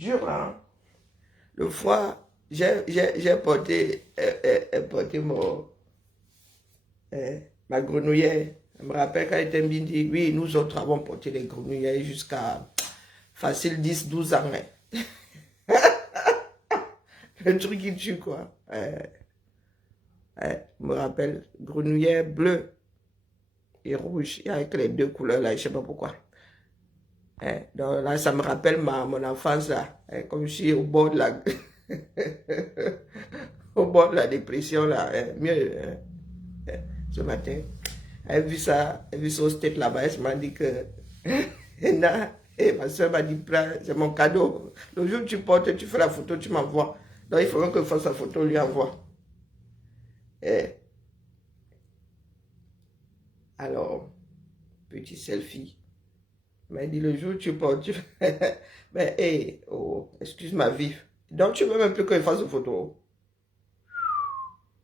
Jure, hein. Le fois, j'ai porté ma grenouillère. Je me rappelle quand elle était bien dit, oui, nous autres avons porté les grenouillères jusqu'à facile 10, 12 ans. Le truc qui tue, quoi. Je me rappelle, grenouillère bleue et rouge. Il y avait que les deux couleurs là, je ne sais pas pourquoi. Donc là, ça me rappelle mon enfance là. Comme je suis au bord de la... au bord de la dépression là. Mieux, ce matin. Elle a vu ça au state là-bas. Elle m'a dit que... Et ma soeur m'a dit, c'est mon cadeau. Le jour où tu portes, tu fais la photo, tu m'envoies. Donc il faut même que je fasse la photo, lui envoie. Alors, petit selfie. Il m'a dit, le jour où tu portes, tu... Mais, hey, oh, excuse ma vie. Donc, tu veux même plus que je fasse une photo.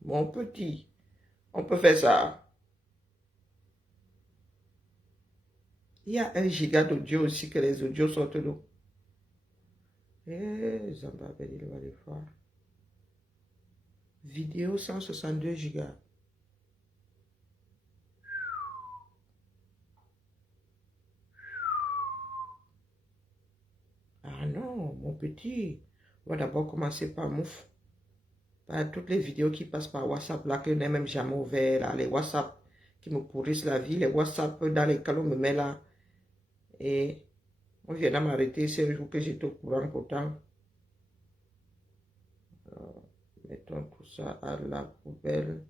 Mon petit, on peut faire ça. Il y a 1 giga d'audio aussi, que les audios sortent d'eau. Zambabel, il va les voir. Vidéo 162 gigas. Ah non, mon petit. On va d'abord commencer par Mouf. Par toutes les vidéos qui passent par WhatsApp, là, que je n'ai même jamais ouvert, là, les WhatsApp qui me pourrissent la vie, les WhatsApp dans lesquels on me met là. Et on vient de m'arrêter ce jour que j'étais au courant pourtant. Mettons tout ça à la poubelle.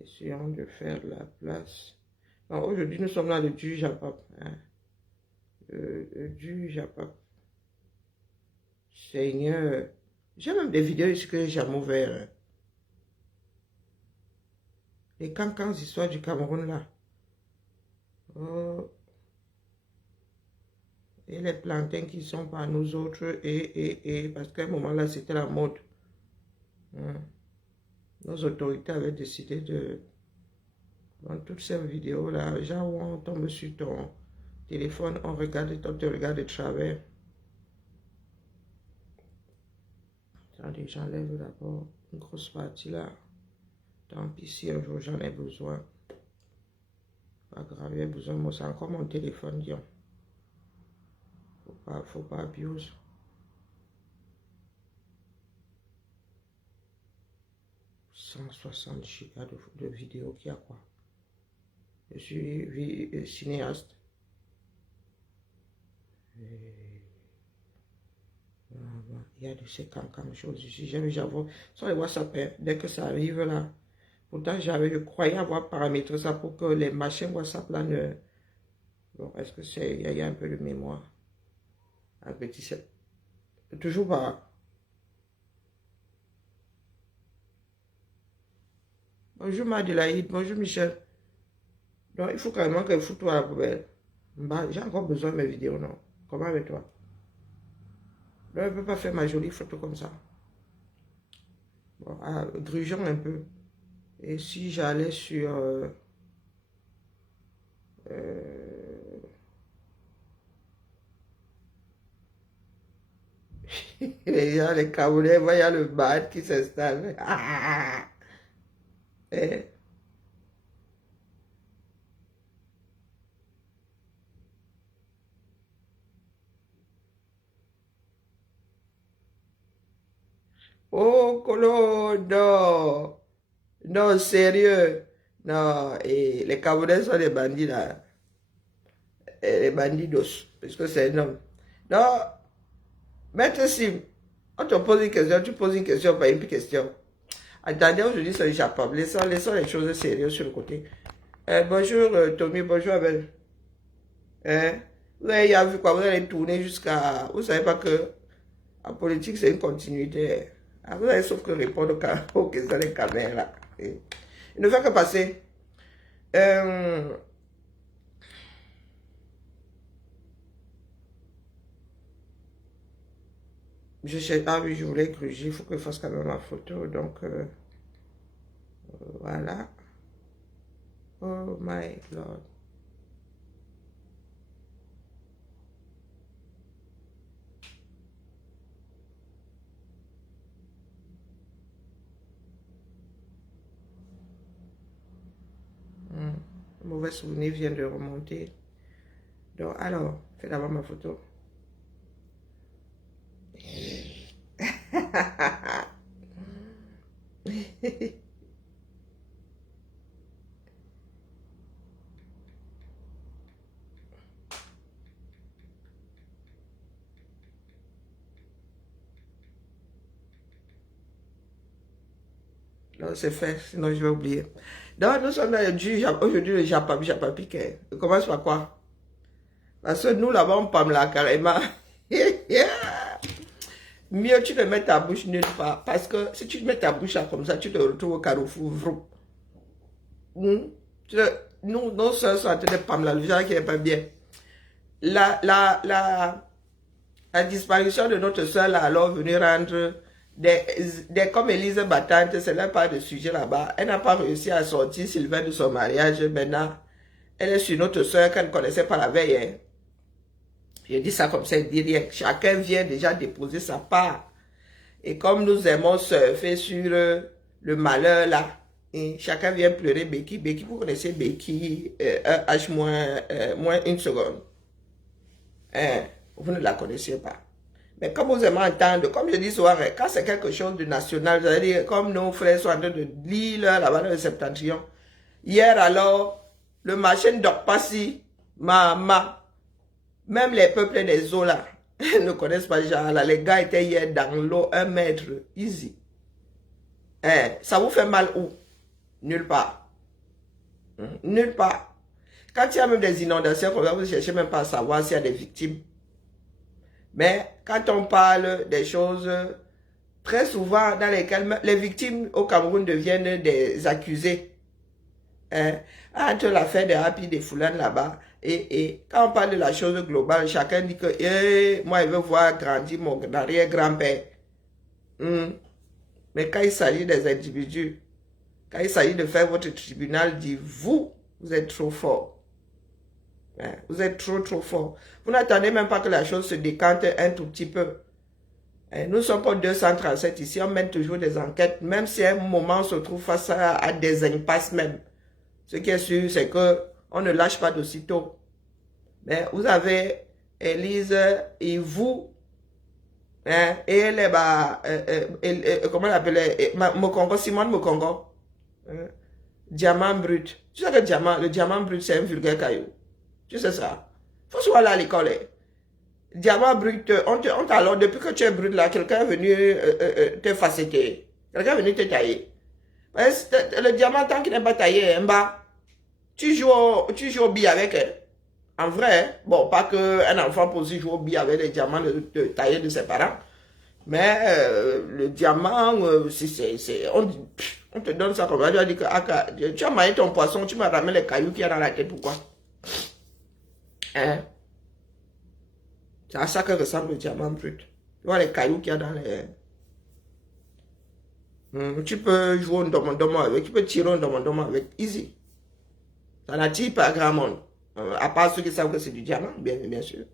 Essayons de faire la place. Aujourd'hui, nous sommes là le du Japap. Hein. Du Japap. Seigneur. J'ai même des vidéos ici que j'ai jamais ouvertes. Hein. Les cancans histoires du Cameroun là. Oh. Et les plantains qui sont par nous autres. Et parce qu'à un moment là, c'était la mode. Hein. Nos autorités avaient décidé de... Dans toutes ces vidéos-là, genre où on tombe sur ton téléphone, on te regarde de travers. Attendez, j'enlève d'abord une grosse partie là. Tant pis si un jour j'en ai besoin. Pas grave, j'ai besoin. Moi, c'est encore mon téléphone, disons. Faut pas abuse. « 160 gigas de vidéos, qui a quoi? Je suis cinéaste. Il y a de ces cancans choses ici. J'avoue, sur les WhatsApp, dès que ça arrive là, pourtant je croyais avoir paramétré ça pour que les machines WhatsApp là ne... Bon, est-ce que c'est... Il y a un peu de mémoire. Un petit... Toujours pas. Bonjour Madelaïde, bonjour Michel. Donc il faut carrément que je foute toi à la poubelle. J'ai encore besoin de mes vidéos, non? Comment avec toi? Donc je ne peux pas faire ma jolie photo comme ça. Bon, grugeons un peu. Et si j'allais sur... les gens, les Camerounais, il y a le bad qui s'installe. Oh, Colo, non. Non, sérieux. Non, et les Camerounais sont des bandits là. Et les bandidos. Parce que c'est un homme. Non, Maître Sim, on te pose une question, tu poses une question, pas une question. Attendez, aujourd'hui c'est le Japon. Laissons les choses sérieuses sur le côté. Bonjour Tommy, bonjour Abel. Vous avez vu quoi? Vous allez tourner jusqu'à... Vous savez pas que la politique c'est une continuité. Vous avez sauf que répondre aux questions des caméras là. Il ne fait que passer. Ah oui, je voulais gruger, il faut que je fasse quand même ma photo. Donc, voilà. Oh my God. mauvais souvenir vient de remonter. Donc, alors, fais d'abord ma photo. Non, c'est fait, sinon je vais oublier. Donc, nous sommes aujourd'hui le Japon piqué. On commence par quoi? Parce que nous, là-bas, on parle là carrément. Mieux, tu te mets ta bouche nulle part. Parce que si tu mets ta bouche là comme ça, tu te retrouves au carrefour. Nous, nos soeurs sont en train de parler là, le genre qui n'est pas bien. La disparition de notre soeur là, alors venue rendre comme Élise battante, ce n'est pas de sujet là-bas. Elle n'a pas réussi à sortir Sylvain de son mariage. Maintenant, elle est sur notre soeur qu'elle ne connaissait pas la veille. Hein. Je dis ça comme ça, il dit rien. Chacun vient déjà déposer sa part. Et comme nous aimons surfer sur le malheur là, et chacun vient pleurer Becky. Becky, vous connaissez Becky, H moins une seconde. Hein, vous ne la connaissez pas. Mais comme vous aimez entendre, comme je dis souvent, quand c'est quelque chose de national, vous allez dire, comme nos frères sont en train de lire là-bas dans le septentrion. Hier alors, le marché ne dort pas si, même les peuples des eaux là, ne connaissent pas genre là. Les gars étaient hier dans l'eau, 1 mètre, easy. Hein, ça vous fait mal où? Nulle part. Nulle part. Quand il y a même des inondations, comme ça, vous ne cherchez même pas à savoir s'il y a des victimes. Mais quand on parle des choses très souvent dans lesquelles les victimes au Cameroun deviennent des accusés. Hein? Entre l'affaire de Happy des Foulans là-bas et quand on parle de la chose globale, chacun dit que moi je veux voir grandir mon arrière-grand-père. Mais quand il s'agit des individus, quand il s'agit de faire votre tribunal, dit vous êtes trop fort. Vous êtes trop fort. Vous n'attendez même pas que la chose se décante un tout petit peu. Nous ne sommes pas 237 ici, on mène toujours des enquêtes, même si à un moment on se trouve face à des impasses même. Ce qui est sûr, c'est qu'on ne lâche pas d'aussitôt. Mais vous avez Élise et vous, et elle est, comment on l'appelait, Mokongo, Simone Mokongo, diamant brut. Tu sais que le diamant brut, c'est un vulgaire caillou. Tu sais ça. Faut soit là à l'école. Diamant brut, alors, depuis que tu es brut là, quelqu'un est venu te facetter. Quelqu'un est venu te tailler. Le diamant, tant qu'il n'est pas taillé en bas, tu joues au billes avec elle. En vrai, bon, pas qu'un enfant peut aussi jouer au billes avec les diamants taillés de ses parents. Mais le diamant, on te donne ça comme ça. Tu as dit que tu as maillé ton poisson, tu m'as ramené les cailloux qu'il y a dans la tête. Pourquoi? Hein? C'est à ça que ressemble le diamant brut. Tu vois les cailloux qu'il y a dans les... tu peux jouer un domo avec, tu peux tirer un domo avec, easy. Ça n'attire pas grand monde. À part ceux qui savent que c'est du diamant, bien sûr.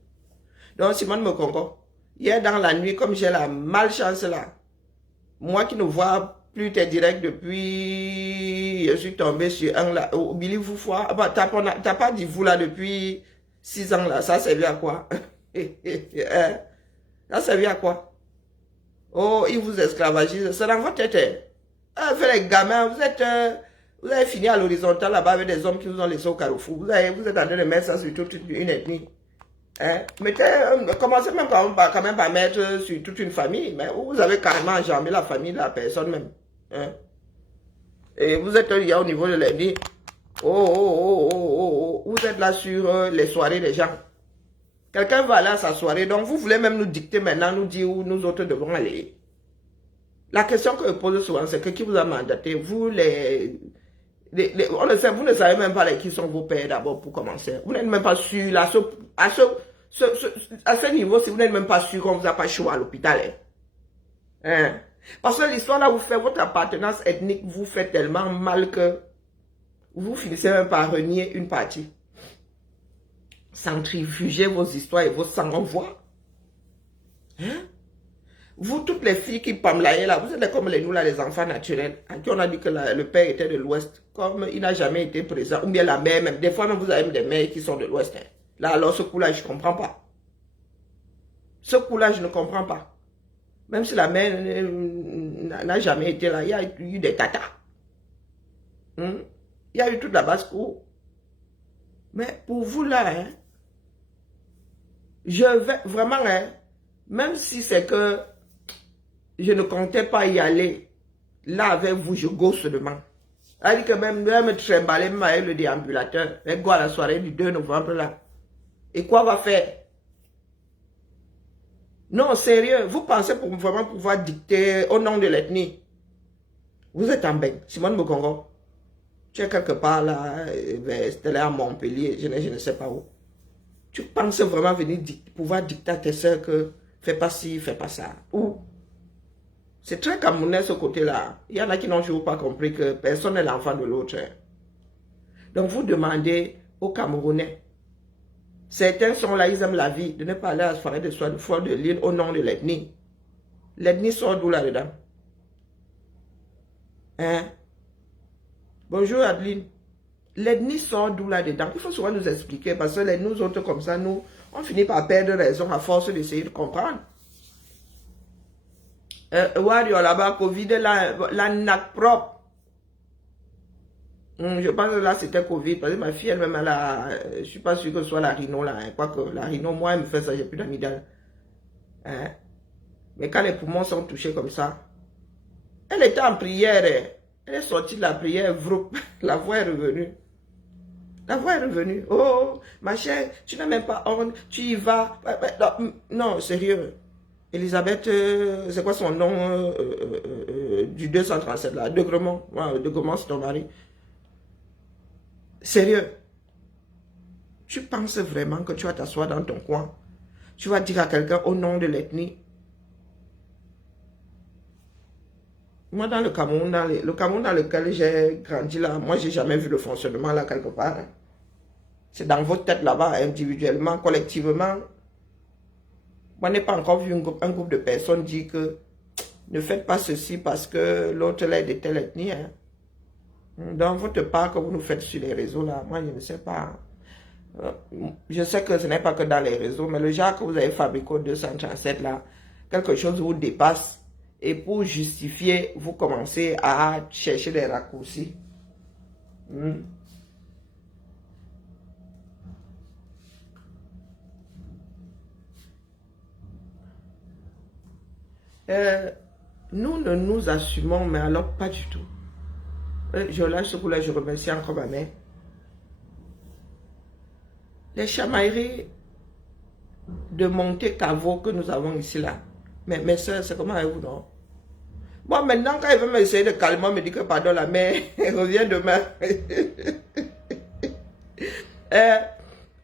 Donc, Simone Mokongo, hier dans la nuit, comme j'ai la malchance là, moi qui ne vois plus tes directs depuis... Je suis tombé sur un là, Billy Foufoua, t'as pas dit vous là depuis 6 ans là, ça servait à quoi? Ça servait à quoi? Oh, ils vous esclavagisent, c'est dans votre tête. Fait les gamins, vous avez fini à l'horizontale là-bas avec des hommes qui vous ont laissé au carrefour. Vous êtes en train de mettre ça sur toute une ethnie. Hein? Commencez même quand même par mettre sur toute une famille. Mais vous avez carrément enjambé la famille de la personne même. Hein? Et vous êtes là au niveau de l'ethnie. Vous êtes là sur les soirées des gens. Quelqu'un va aller à sa soirée, donc vous voulez même nous dicter maintenant, nous dire où nous autres devons aller. La question que je pose souvent, c'est que qui vous a mandaté? Vous, on le sait, vous ne savez même pas qui sont vos pères d'abord pour commencer. Vous n'êtes même pas sûr, à ce niveau, si vous n'êtes même pas sûr qu'on vous a pas chaud à l'hôpital. Hein? Parce que l'histoire là, vous fait votre appartenance ethnique, vous fait tellement mal que vous finissez même par renier une partie. Centrifuger vos histoires et vos sangs en voix. Hein? Vous, toutes les filles qui pamelaient là, vous êtes comme nous, là, les enfants naturels, à qui on a dit que le père était de l'Ouest, comme il n'a jamais été présent, ou bien la mère même. Des fois, même, vous avez des mères qui sont de l'Ouest. Hein. Là, alors, ce coup-là, je ne comprends pas. Ce coup-là, je ne comprends pas. Même si la mère n'a jamais été là, il y a eu des tatas. Il y a eu toute la basse-cour. Mais pour vous, là, hein, je vais vraiment, hein, même si c'est que je ne comptais pas y aller. Là, avec vous, je go seulement. Elle dit que même me trimballer avec le déambulateur. Elle go à la soirée du 2 novembre là. Et quoi va faire? Non, sérieux. Vous pensez pour vraiment pouvoir dicter au nom de l'ethnie? Vous êtes en bain. Simone Mokongo. Tu es quelque part là. C'était là à Montpellier. Je ne sais pas où. Tu penses vraiment venir pouvoir dicter à tes soeurs que fais pas ci, fais pas ça. Où? C'est très camerounais ce côté-là. Il y en a qui n'ont toujours pas compris que personne n'est l'enfant de l'autre. Donc vous demandez aux Camerounais, certains sont là, ils aiment la vie, de ne pas aller à la soirée de soir de foi de l'île au nom de l'ethnie. L'ethnie sort d'où là-dedans? Hein? Bonjour Adeline. L'ethnie sort d'où là-dedans? Il faut souvent nous expliquer parce que nous autres comme ça, nous, on finit par perdre raison à force d'essayer de comprendre. Wario là-bas, Covid, la nac propre. Je pense que là c'était Covid, parce que ma fille elle-même, je ne suis pas sûr que ce soit la rhino là. Hein. Quoique la rhino, moi elle me fait ça, j'ai plus d'amygdale. Hein? Mais quand les poumons sont touchés comme ça, elle était en prière. Hein. Elle est sortie de la prière, la voix est revenue. La voix est revenue. Oh, ma chère, tu n'as même pas honte, tu y vas. Non, sérieux. Elisabeth, c'est quoi son nom du 237 là? De Gremont. Ouais, De Gremont, c'est ton mari. Sérieux. Tu penses vraiment que tu vas t'asseoir dans ton coin? Tu vas dire à quelqu'un au nom de l'ethnie? Moi, dans le Cameroun, dans lequel j'ai grandi là, moi, j'ai jamais vu le fonctionnement là quelque part. Hein. C'est dans votre tête là-bas, individuellement, collectivement. Moi, je n'ai pas encore vu un groupe de personnes dire que ne faites pas ceci parce que l'autre est de telle ethnie. Hein. Dans votre part que vous nous faites sur les réseaux là, moi, je ne sais pas. Je sais que ce n'est pas que dans les réseaux, mais le genre que vous avez fabriqué au 237 là, quelque chose vous dépasse. Et pour justifier, vous commencez à chercher des raccourcis. Nous ne nous assumons, mais alors pas du tout. Je lâche ce coup-là, je remercie encore ma mère. Les chamailleries de montée caveau que nous avons ici là. Mais mes soeurs, c'est comment avec vous, non? Moi, maintenant, quand il veut m'essayer de calmer, me dit que pardon, la mère, revient demain.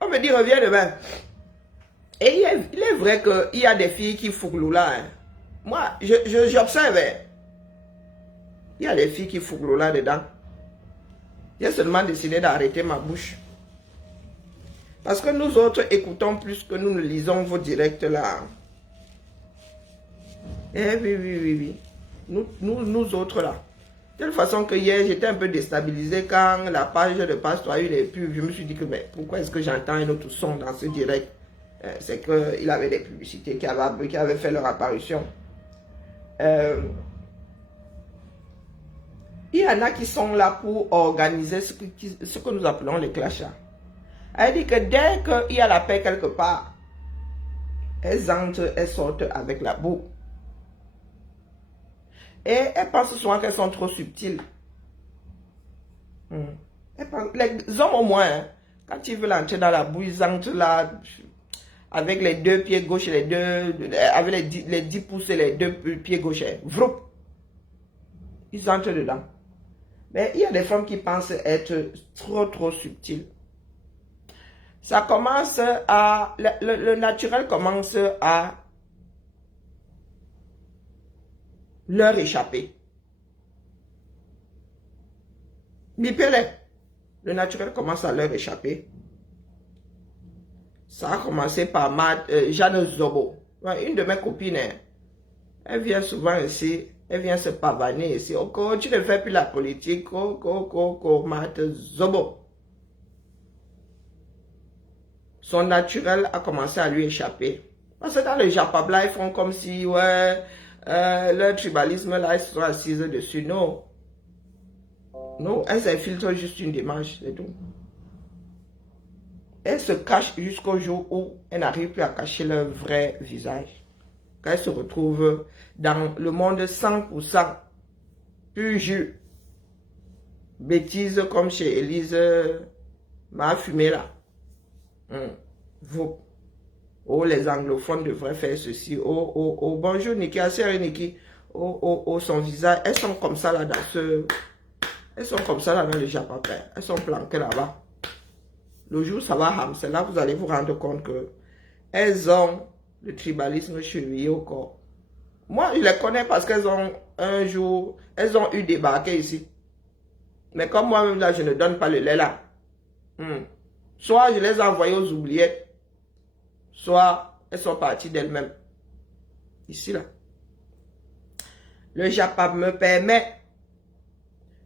On me dit, reviens demain. Et il est vrai qu'il y a des filles qui fouglent là. Hein. Moi, j'observe. Hein. Il y a des filles qui fouglent là dedans. J'ai seulement décidé d'arrêter ma bouche. Parce que nous autres écoutons plus que nous ne lisons vos directs là. Eh oui. Nous autres là. De toute façon que hier, j'étais un peu déstabilisé quand la page de Pasteur a eu les pubs. Je me suis dit que mais pourquoi est-ce que j'entends un autre son dans ce direct? C'est qu'il avait des publicités qui avaient fait leur apparition. Il y en a qui sont là pour organiser ce que nous appelons les clashs. Elle dit que dès qu'il y a la paix quelque part, elles entrent, elles sortent avec la boue. Et elles pensent souvent qu'elles sont trop subtiles. Les hommes au moins, hein, quand ils veulent entrer dans la boue, ils entrent là avec les deux pieds gauche et avec les 10 pouces et les deux pieds gauche. Vroup. Ils entrent dedans. Mais il y a des femmes qui pensent être trop subtiles. Ça commence à... Le naturel commence à leur échapper. Mipele, le naturel commence à leur échapper. Ça a commencé par Jeanne Zobo, une de mes copines. Elle vient souvent ici, elle vient se pavaner ici. Oh, tu ne fais plus la politique. Mate, zobo. Son naturel a commencé à lui échapper. Parce que dans le Japabla, ils font comme si, ouais, leur tribalisme, là, ils se sont assises dessus. Non. Non, elles infiltrent juste une démarche, c'est tout. Elles se cachent jusqu'au jour où elles n'arrivent plus à cacher leur vrai visage. Quand elles se retrouvent dans le monde 100%, pur jus, bêtises comme chez Élise, m'a fumé là. Vous. Oh, les anglophones devraient faire ceci. Oh, bonjour Niki, assez Niki. Oh, son visage. Elles sont comme ça là dans ce... Elles sont comme ça là dans le Japon. Elles sont planquées là-bas. Le jour ça va, c'est là que vous allez vous rendre compte que elles ont le tribalisme chevillé au corps. Moi, je les connais parce qu'elles ont un jour, elles ont eu débarqué ici. Mais comme moi-même là, je ne donne pas le lait là. Soit je les ai envoyées aux oubliettes, soit elles sont parties d'elles-mêmes. Ici là. Le Japon me permet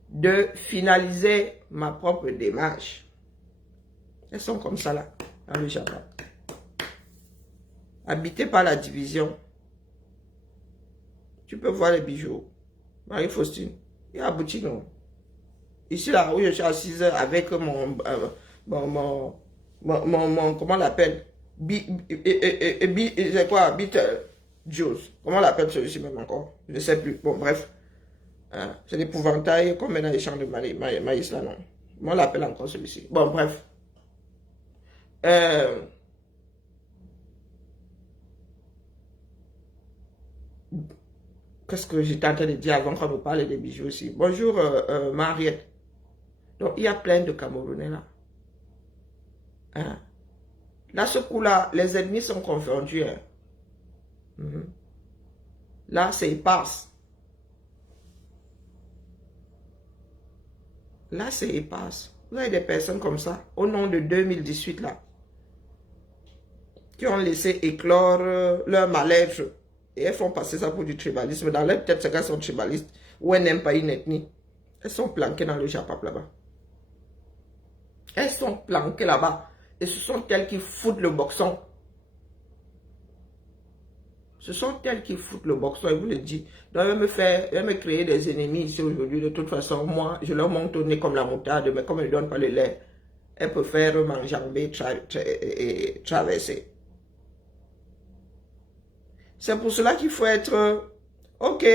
de finaliser ma propre démarche. Elles sont comme ça là, dans le Japon. Habité par la division. Tu peux voir les bijoux. Marie-Faustine. Il y a Boutino. Ici là où je suis assise avec mon comment on l'appelle? C'est quoi? Juice. Comment on l'appelle celui-ci même encore? Je ne sais plus. Bon, bref. C'est l'épouvantail qu'on met dans les champs de maïs là, non? Comment on l'appelle encore celui-ci? Bon, bref. Qu'est-ce que j'étais en train de dire avant qu'on me parle des bijoux aussi? Bonjour Mariette. Donc il y a plein de Camerounais là. Là, ce coup-là, les ennemis sont confondus. Là, c'est éparse. Là, c'est éparse. Vous avez des personnes comme ça, au nom de 2018 là, qui ont laissé éclore leur mal-être. Et elles font passer ça pour du tribalisme. Dans leur tête, c'est qu'elles sont tribalistes. Ou elles n'aiment pas une ethnie. Elles sont planquées dans le Japon là-bas. Elles sont planquées là-bas. Et ce sont elles qui foutent le boxon. Ce sont elles qui foutent le boxon, je vous le dis. Donc, elles me créer des ennemis ici aujourd'hui. De toute façon, moi, je leur monte au nez comme la moutarde. Mais comme elles ne donnent pas le lait, elles préfèrent m'enjamber et traverser. C'est pour cela qu'il faut être... Ok,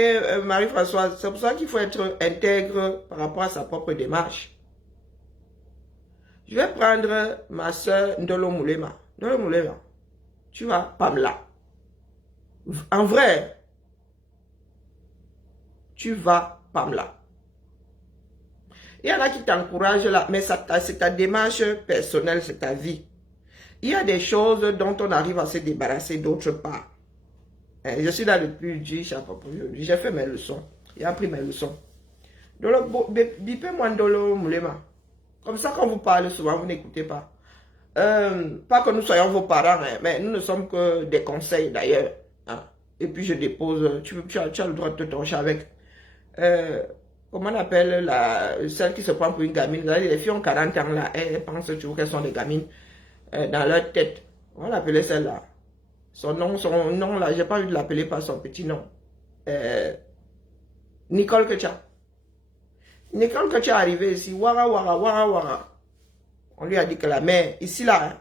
Marie-Françoise, c'est pour ça qu'il faut être intègre par rapport à sa propre démarche. Je vais prendre ma soeur Ndolo Moulema. Ndolo Moulema, tu vas Pamela. En vrai, tu vas Pamela. Il y en a qui t'encouragent là, mais c'est ta démarche personnelle, c'est ta vie. Il y a des choses dont on arrive à se débarrasser d'autre part. Je suis là depuis du chapeau aujourd'hui. J'ai fait mes leçons. J'ai appris mes leçons. Bipez-moi Ndolo Moulema. Comme ça, quand vous parlez souvent, vous n'écoutez pas. Pas que nous soyons vos parents, hein, mais nous ne sommes que des conseils d'ailleurs. Hein. Et puis je dépose, tu as le droit de te torcher avec. Comment on appelle celle qui se prend pour une gamine? Les filles ont 40 ans là, elles pensent toujours qu'elles sont des gamines dans leur tête. On va l'appeler celle-là. Son nom là, j'ai pas envie de l'appeler par son petit nom. Nicole Kecha. Nicole Kecha est arrivée ici, wara. On lui a dit que la mère, ici là, hein,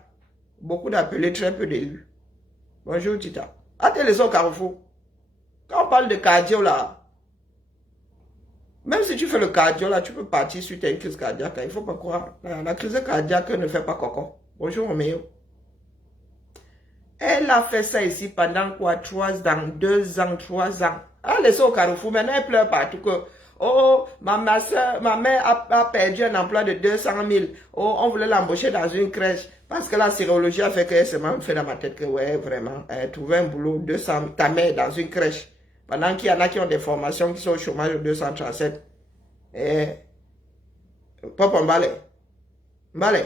beaucoup d'appelés, très peu d'élus. Bonjour Tita. Ah, t'es les autres Carrefour. Quand on parle de cardio là, même si tu fais le cardio là, tu peux partir sur une crise cardiaque. Il ne faut pas croire. La crise cardiaque ne fait pas coco. Bonjour Roméo. Elle a fait ça ici pendant quoi? 3 ans, 2 ans, 3 ans. Ah, les autres Carrefour, maintenant elle pleure partout que... Oh, ma mère a perdu un emploi de 200 000. Oh, on voulait l'embaucher dans une crèche. Parce que la sérologie a fait que c'est même fait dans ma tête que, ouais, vraiment, trouver un boulot, 200, ta mère dans une crèche. Pendant qu'il y en a qui ont des formations qui sont au chômage de 237. Papa Mbale.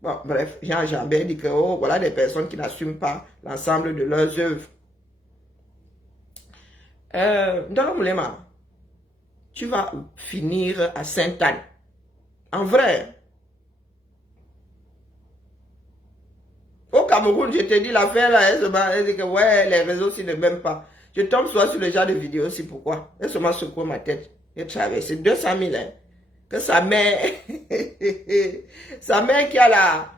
Bon, bref, Jean Jambert dit que, oh, voilà des personnes qui n'assument pas l'ensemble de leurs œuvres. Dans le Moulema, tu vas finir à Sainte-Anne. En vrai. Au Cameroun, je te dis l'affaire là, elle dit que ouais, les réseaux s'ils ne m'aiment pas. Je tombe soit sur le genre de vidéo, c'est pourquoi. Elle se m'a secoué ma tête. Elle traverse 200 000. Hein. Que sa mère, sa mère qui a la,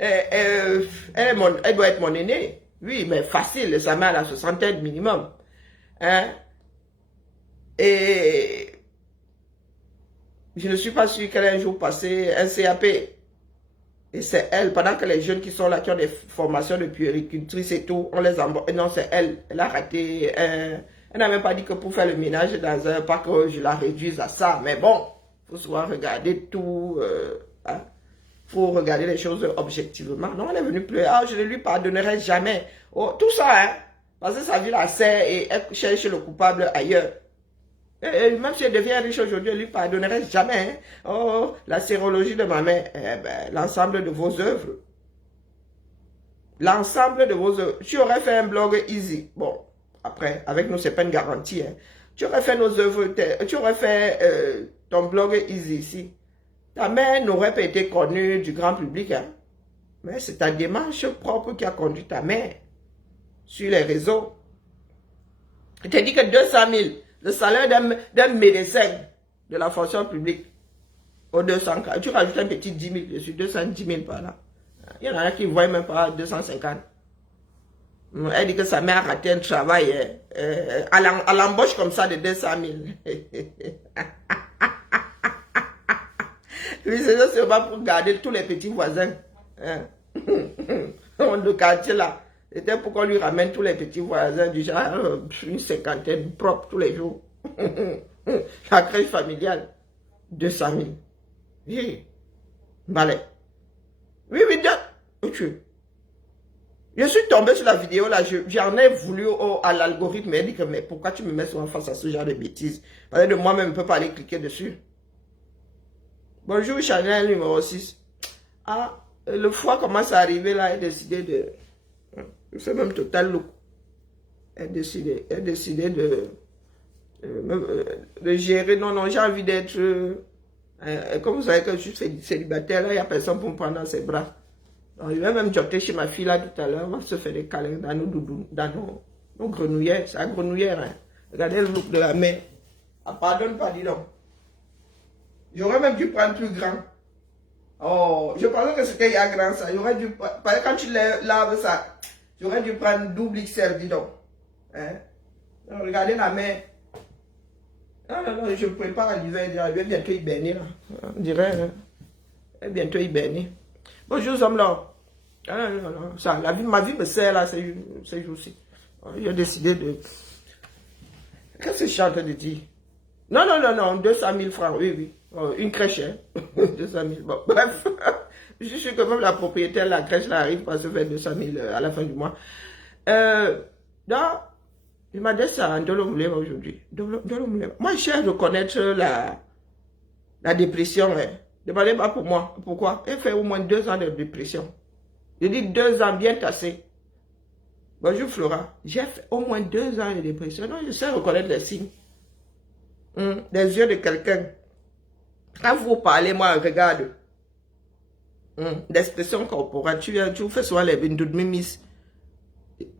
elle doit être mon aînée. Oui, mais facile, sa mère a la soixantaine minimum. Hein? Et je ne suis pas sûr qu'elle ait un jour passé un CAP. Et c'est elle, pendant que les jeunes qui sont là, qui ont des formations de puéricultrice et tout, on les envoie. Non, c'est elle. Elle a raté. Elle n'a même pas dit que pour faire le ménage dans un parc, je la réduise à ça. Mais bon, il faut souvent regarder tout. Hein. Faut regarder les choses objectivement. Non, elle est venue pleurer. Ah, je ne lui pardonnerai jamais. Oh, tout ça, hein. Parce que sa vie la sert et elle cherche le coupable ailleurs. Et même si elle devient riche aujourd'hui, elle ne lui pardonnerait jamais. Hein. Oh, la sérologie de ma mère, l'ensemble de vos œuvres. L'ensemble de vos œuvres. Tu aurais fait un blog easy. Bon, après, avec nous, ce n'est pas une garantie. Hein. Tu aurais fait nos œuvres, tu aurais fait ton blog easy ici. Ta mère n'aurait pas été connue du grand public. Hein. Mais c'est ta démarche propre qui a conduit ta mère sur les réseaux. Je t'ai dit que 200 000. Le salaire d'un médecin de la fonction publique au 200 000. Tu rajoutes un petit 10 000 dessus, 210 000 par là. Il y en a qui ne voient même pas 250. Elle dit que sa mère a raté un travail à l'embauche comme ça de 200 000. Oui, c'est seulement pour garder tous les petits voisins. Hein. Le quartier là. C'était pour qu'on lui ramène tous les petits voisins, du genre une cinquantaine propre tous les jours. La crèche familiale, 200 000. Oui, balai. Oui, oui, je suis tombé sur la vidéo là, j'en ai voulu à l'algorithme, il dit que mais pourquoi tu me mets souvent face à ce genre de bêtises? Parce que moi-même, je ne peux pas aller cliquer dessus. Bonjour Chanel numéro 6. Ah, le foie commence à arriver là, elle a décidé de... C'est même total look. Elle a décidé de gérer. Non, non, j'ai envie d'être... comme vous savez que je suis célibataire, là, il n'y a personne pour me prendre dans ses bras. Donc, je vais même jotter chez ma fille là tout à l'heure. On va se faire des câlins dans nos doudous, dans nos grenouillères. C'est la grenouillère. Hein. Regardez le look de la mère. Ah, pardonne pas, dis donc. J'aurais même dû prendre plus grand. Oh, je pensais que c'était il y a grand ça. J'aurais dû... Parce que quand tu laves ça... J'aurais dû prendre double XL, dis donc. Hein? Donc, regardez la mer. Non, non, non, je prépare à l'hiver. Elle va bientôt hiberner, là. On dirait, hein? Elle va bientôt hiberner. Bonjour, sommes là. Ah, non, non, ça, ma vie me sert, là, ces jours-ci. J'ai décidé de... Qu'est-ce que je suis en train de dire? Non, non, non, non, 200 000 francs, oui, oui. Oh, une crèche, hein? 200 000. Bon, bref. Je suis sûr que même la propriétaire de la crèche là, arrive pas à se faire 200 000 à la fin du mois. Donc, je m'adresse à Ndolo Moulema aujourd'hui. Moi, je cherche à reconnaître la dépression. Hein. Demandez pas pour moi. Pourquoi? Elle fait au moins 2 ans de dépression. Je dis 2 ans bien tassés. Bonjour Flora. J'ai fait au moins 2 ans de dépression. Non, je sais reconnaître les signes. Les yeux de quelqu'un. Quand vous parlez, moi, regarde. L'expression corporelle, tu fais souvent les bindoumimis.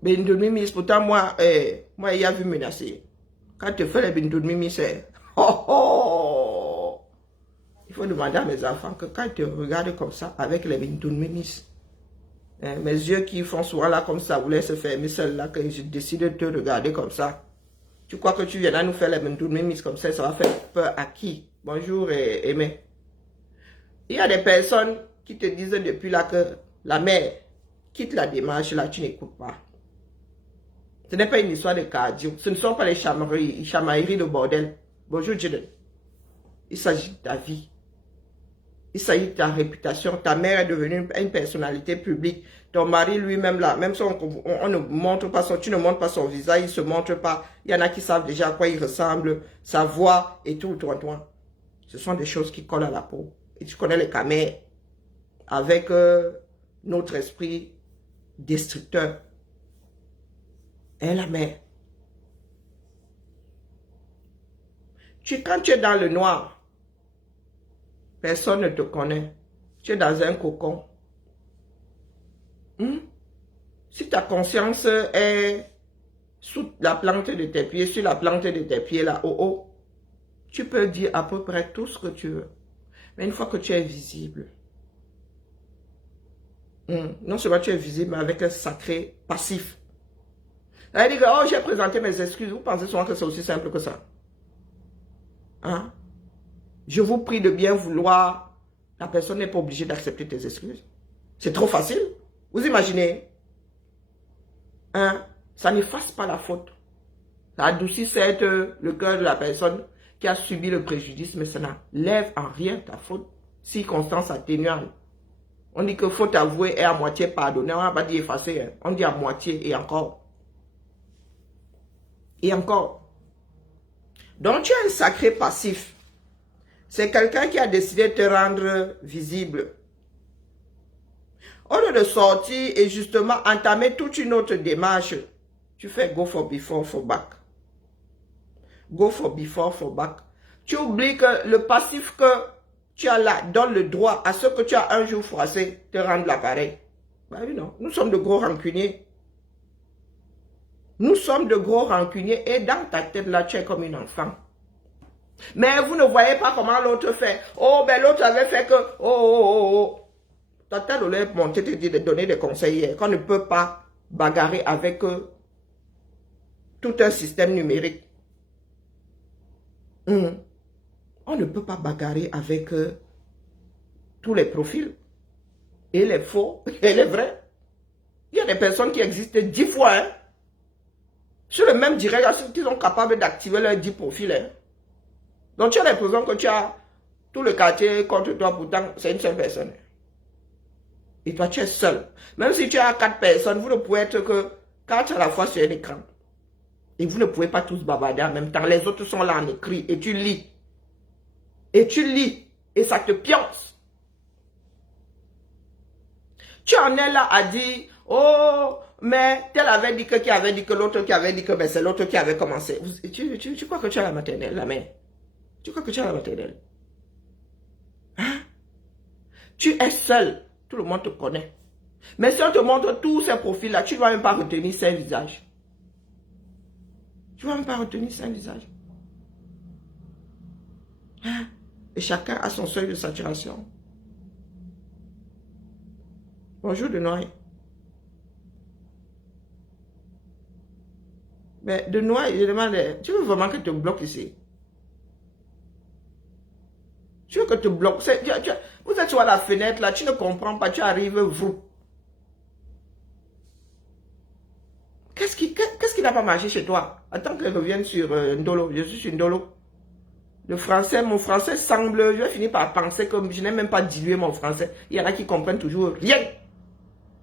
Bindoumimis, pourtant moi, il y a vu menacer. Quand tu fais les bindoumimis, c'est... Oh, oh. Il faut demander à mes enfants que quand tu regardes comme ça, avec les bindoumimis, mes yeux qui font souvent là comme ça, vous laissez fermer celle-là, que je décide de te regarder comme ça. Tu crois que tu viens à nous faire les bindoumimis comme ça va faire peur à qui? Bonjour, Aimé. Il y a des personnes qui te disent depuis là que la mère quitte la démarche, là, tu n'écoutes pas. Ce n'est pas une histoire de cardio. Ce ne sont pas les chamailleries de bordel. Bonjour, Jaden. Il s'agit de ta vie. Il s'agit de ta réputation. Ta mère est devenue une personnalité publique. Ton mari lui-même là, même si on ne montre pas tu ne montres pas son visage, il ne se montre pas. Il y en a qui savent déjà à quoi il ressemble, sa voix et tout, toi. Ce sont des choses qui collent à la peau. Et tu connais les camères avec notre esprit destructeur. Et la mère. Quand tu es dans le noir, personne ne te connaît. Tu es dans un cocon. Si ta conscience est sous la plante de tes pieds, sur la plante de tes pieds là, oh oh, tu peux dire à peu près tout ce que tu veux. Mais une fois que tu es visible, non seulement tu es visible, mais avec un sacré passif. Elle dit que, oh, j'ai présenté mes excuses. Vous pensez souvent que c'est aussi simple que ça? Hein? Je vous prie de bien vouloir. La personne n'est pas obligée d'accepter tes excuses. C'est trop facile. Vous imaginez? Hein? Ça n'efface pas la faute. Ça adoucit certes le cœur de la personne qui a subi le préjudice, mais ça n'enlève en rien ta faute. Circonstance atténuante. On dit que faute avouée est à moitié pardonnée. On n'a pas dit effacer. Hein? On dit à moitié et encore. Et encore. Donc tu as un sacré passif. C'est quelqu'un qui a décidé de te rendre visible. Au lieu de sortir et justement entamer toute une autre démarche, tu fais go for before, for back. Go for before, for back. Tu oublies que le passif que tu as là donne le droit à ce que tu as un jour froissé te rendre l'appareil. Ben oui, non. Nous sommes de gros rancuniers. Nous sommes de gros rancuniers et dans ta tête là, tu es comme une enfant. Mais vous ne voyez pas comment l'autre fait. Oh, ben l'autre avait fait que... Oh. Tata Lolo est monté te donner des conseils qu'on ne peut pas bagarrer avec tout un système numérique. On ne peut pas bagarrer avec tous les profils. Et les faux, et les vrais. Il y a des personnes qui existent 10 fois. Hein. Sur le même direct, ils sont capables d'activer leurs 10 profils. Hein. Donc tu as l'impression que tu as tout le quartier contre toi, pourtant c'est une seule personne. Et toi tu es seul. Même si tu as 4 personnes, vous ne pouvez être que 4 à la fois sur un écran. Et vous ne pouvez pas tous bavarder en même temps. Les autres sont là en écrit et tu lis. Et tu lis. Et ça te pionce. Tu en es là à dire, oh, mais tel avait dit que, qui avait dit que, l'autre qui avait dit que, mais c'est l'autre qui avait commencé. Tu crois que tu as la maternelle, la mère? Tu crois que tu as la maternelle? Hein? Tu es seul. Tout le monde te connaît. Mais si on te montre tous ces profils-là, tu ne vas même pas retenir ces visages. Tu ne vas même pas retenir ces visages. Hein? Et chacun a son seuil de saturation. Bonjour de Noailles. Mais de Noailles, je demande, tu veux vraiment que je te bloque ici? Tu veux que je te bloque? Vous êtes sur la fenêtre là, tu ne comprends pas, tu arrives, vous. Qu'est-ce qui n'a pas marché chez toi? Attends que je revienne sur Ndolo. Je suis sur Ndolo. Le français, mon français semble, je vais finir par penser que je n'ai même pas dilué mon français. Il y en a qui comprennent toujours rien.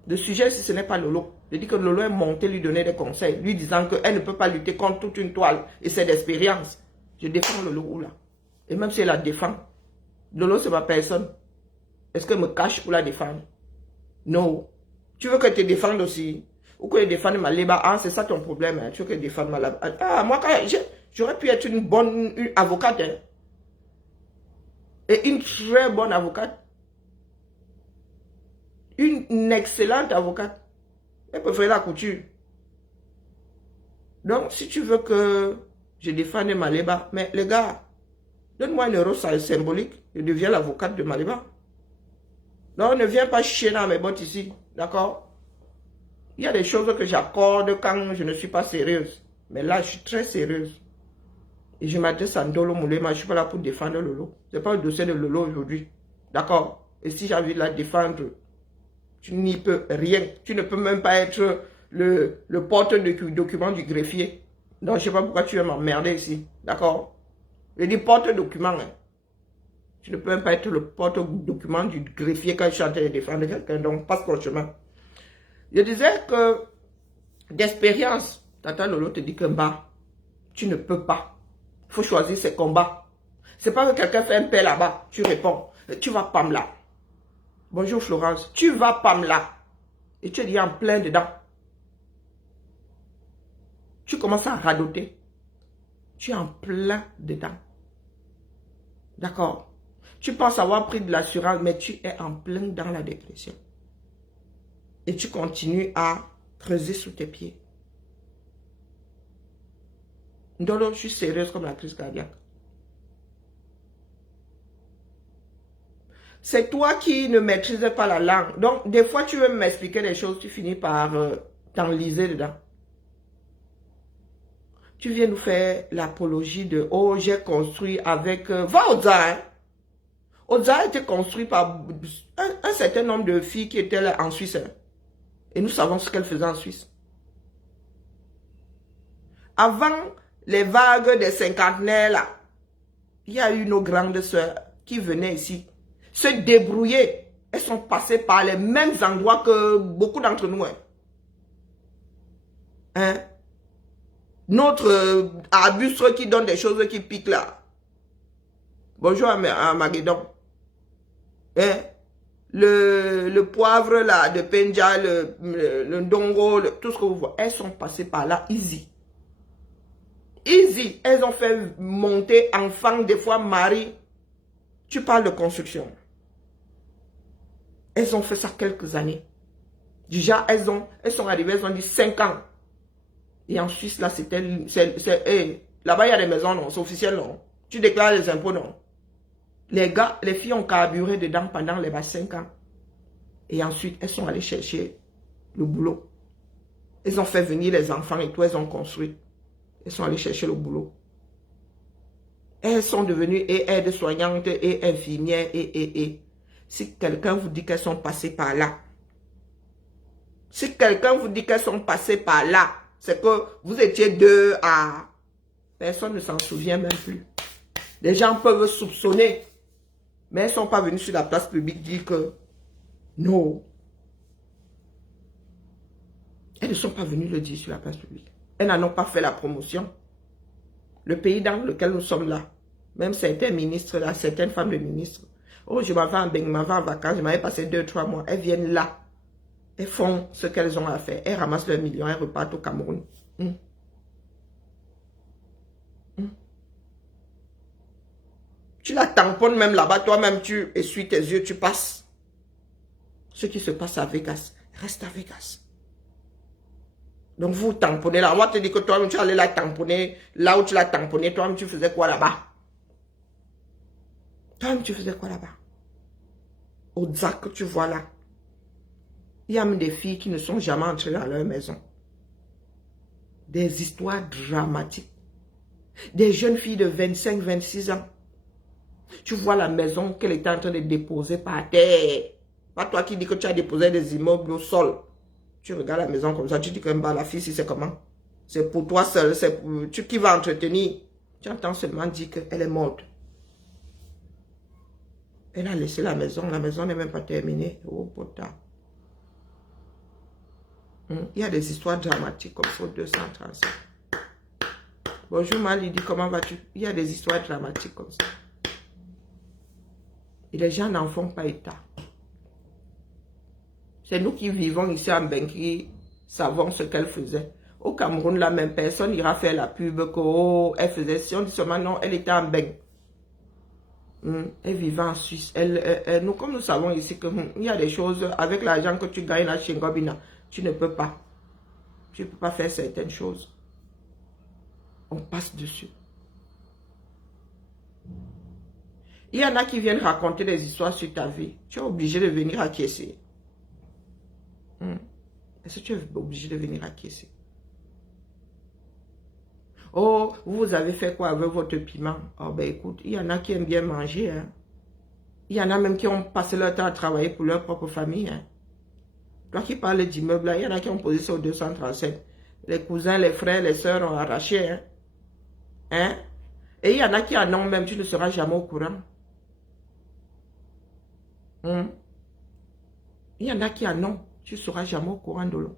Le sujet, si ce n'est pas Lolo. Je dis que Lolo est monté lui donner des conseils, lui disant qu'elle ne peut pas lutter contre toute une toile. Et c'est d'expérience. Je défends Lolo là. Et même si elle la défend, Lolo, c'est ma personne. Est-ce qu'elle me cache pour la défendre? Non. Tu veux que je te défende aussi? Ou que je défende ma léba? Ah, c'est ça ton problème. Hein? Tu veux que je défende ma léba? Ah, moi, j'aurais pu être une bonne avocate. Hein? Et une très bonne avocate. Une excellente avocate. Elle préfère la couture. Donc, si tu veux que je défende Maléba, mais les gars, donne-moi un euro symbolique, je deviens l'avocate de Maléba. Non, ne viens pas chier dans mes bottes ici, d'accord? Il y a des choses que j'accorde quand je ne suis pas sérieuse. Mais là, je suis très sérieuse. Et je m'adresse à Ndolo Moulema, je ne suis pas là pour défendre Lolo. Ce n'est pas le dossier de Lolo aujourd'hui, d'accord? Et si j'ai envie de la défendre, tu n'y peux rien. Tu ne peux même pas être le porte-document du greffier. Donc, je ne sais pas pourquoi tu veux m'emmerder ici. D'accord? Je dis porte-document. Hein. Tu ne peux même pas être le porte-document du greffier quand je suis en train de défendre quelqu'un. Donc, passe ton chemin. Je disais que d'expérience, Tata Lolo te dit que bah, tu ne peux pas. Il faut choisir ses combats. C'est pas que quelqu'un fait un paix là-bas. Tu réponds. Tu vas pas me là. Bonjour Florence, tu vas pas me là. Et tu es déjà en plein dedans. Tu commences à radoter. Tu es en plein dedans. D'accord? Tu penses avoir pris de l'assurance, mais tu es en plein dans la dépression. Et tu continues à creuser sous tes pieds. Donc, je suis sérieuse comme la crise cardiaque. C'est toi qui ne maîtrises pas la langue. Donc, des fois, tu veux m'expliquer des choses, tu finis par t'enliser dedans. Tu viens nous faire l'apologie de « Oh, j'ai construit avec… Va au Zara, hein? Oza a été construit par un certain nombre de filles qui étaient là en Suisse. Hein. Et nous savons ce qu'elles faisaient en Suisse. Avant les vagues des cinquantenaires, là, il y a eu nos grandes sœurs qui venaient ici se débrouiller. Elles sont passées par les mêmes endroits que beaucoup d'entre nous. Hein. Hein? Notre arbustre qui donne des choses qui piquent là. Bonjour à Maguédon. Hein? Le poivre là, de Penja, le ndongo, tout ce que vous voyez. Elles sont passées par là, easy. Easy. Elles ont fait monter enfants, des fois mari. Tu parles de construction. Elles ont fait ça quelques années. Déjà, elles sont arrivées, elles ont dit 5 ans. Et en Suisse, là, c'était... Là-bas, il y a des maisons, non? C'est officiel, non? Tu déclares les impôts, non? Les gars, les filles ont carburé dedans pendant les 5 ans. Et ensuite, elles sont allées chercher le boulot. Elles ont fait venir les enfants et tout, elles ont construit. Elles sont allées chercher le boulot. Elles sont devenues aides-soignantes et infirmières et. Si quelqu'un vous dit qu'elles sont passées par là, si quelqu'un vous dit qu'elles sont passées par là, c'est que vous étiez deux à... Personne ne s'en souvient même plus. Les gens peuvent soupçonner, mais elles ne sont pas venues sur la place publique dire que non. Elles ne sont pas venues le dire sur la place publique. Elles n'en ont pas fait la promotion. Le pays dans lequel nous sommes là, même certains ministres là, certaines femmes de ministres, oh, je m'en vais en bain, je m'en vais en vacances, je m'avais passé 2-3 mois. Elles viennent là. Elles font ce qu'elles ont à faire. Elles ramassent leurs millions, elles repartent au Cameroun. Tu la tamponnes même là-bas, toi-même tu essuies tes yeux, tu passes. Ce qui se passe à Vegas, reste à Vegas. Donc vous tamponnez là. On va te dire que toi-même tu allais la tamponner. Là où tu l'as tamponné, toi-même tu faisais quoi là-bas? Toi-même tu faisais quoi là-bas? Au Zak que tu vois là. Il y a même des filles qui ne sont jamais entrées dans leur maison. Des histoires dramatiques. Des jeunes filles de 25-26 ans. Tu vois la maison qu'elle était en train de déposer par terre. Pas toi qui dis que tu as déposé des immeubles au sol. Tu regardes la maison comme ça, tu dis que la fille, si c'est comment? C'est pour toi seul, c'est pour tu qui vas entretenir. Tu entends seulement dire qu'elle est morte. Elle a laissé la maison n'est même pas terminée. Oh, putain. Il y a des histoires dramatiques comme ça, 237. Bonjour Malidi, comment vas-tu? Il y a des histoires dramatiques comme ça. Et les gens n'en font pas état. C'est nous qui vivons ici en Bengue qui savons ce qu'elle faisait. Au Cameroun, la même personne ira faire la pub que oh, elle faisait. Si on dit seulement non, elle était en Bengue. Elle vivait en Suisse. Nous, comme nous savons ici qu'il y a des choses avec l'argent que tu gagnes là chez Ngobina, tu ne peux pas. Tu ne peux pas faire certaines choses. On passe dessus. Il y en a qui viennent raconter des histoires sur ta vie. Tu es obligé de venir acquiescer. Est-ce que tu es obligé de venir acquiescer? Oh, vous avez fait quoi avec votre piment? Oh, ben écoute, il y en a qui aiment bien manger. Hein. Il y en a même qui ont passé leur temps à travailler pour leur propre famille. Hein. Toi qui parles d'immeuble, là, il y en a qui ont posé ça au 237. Les cousins, les frères, les sœurs ont arraché. Hein. Hein? Et il y en a qui en ont même, tu ne seras jamais au courant. Il y en a qui en ont, tu ne seras jamais au courant de l'eau.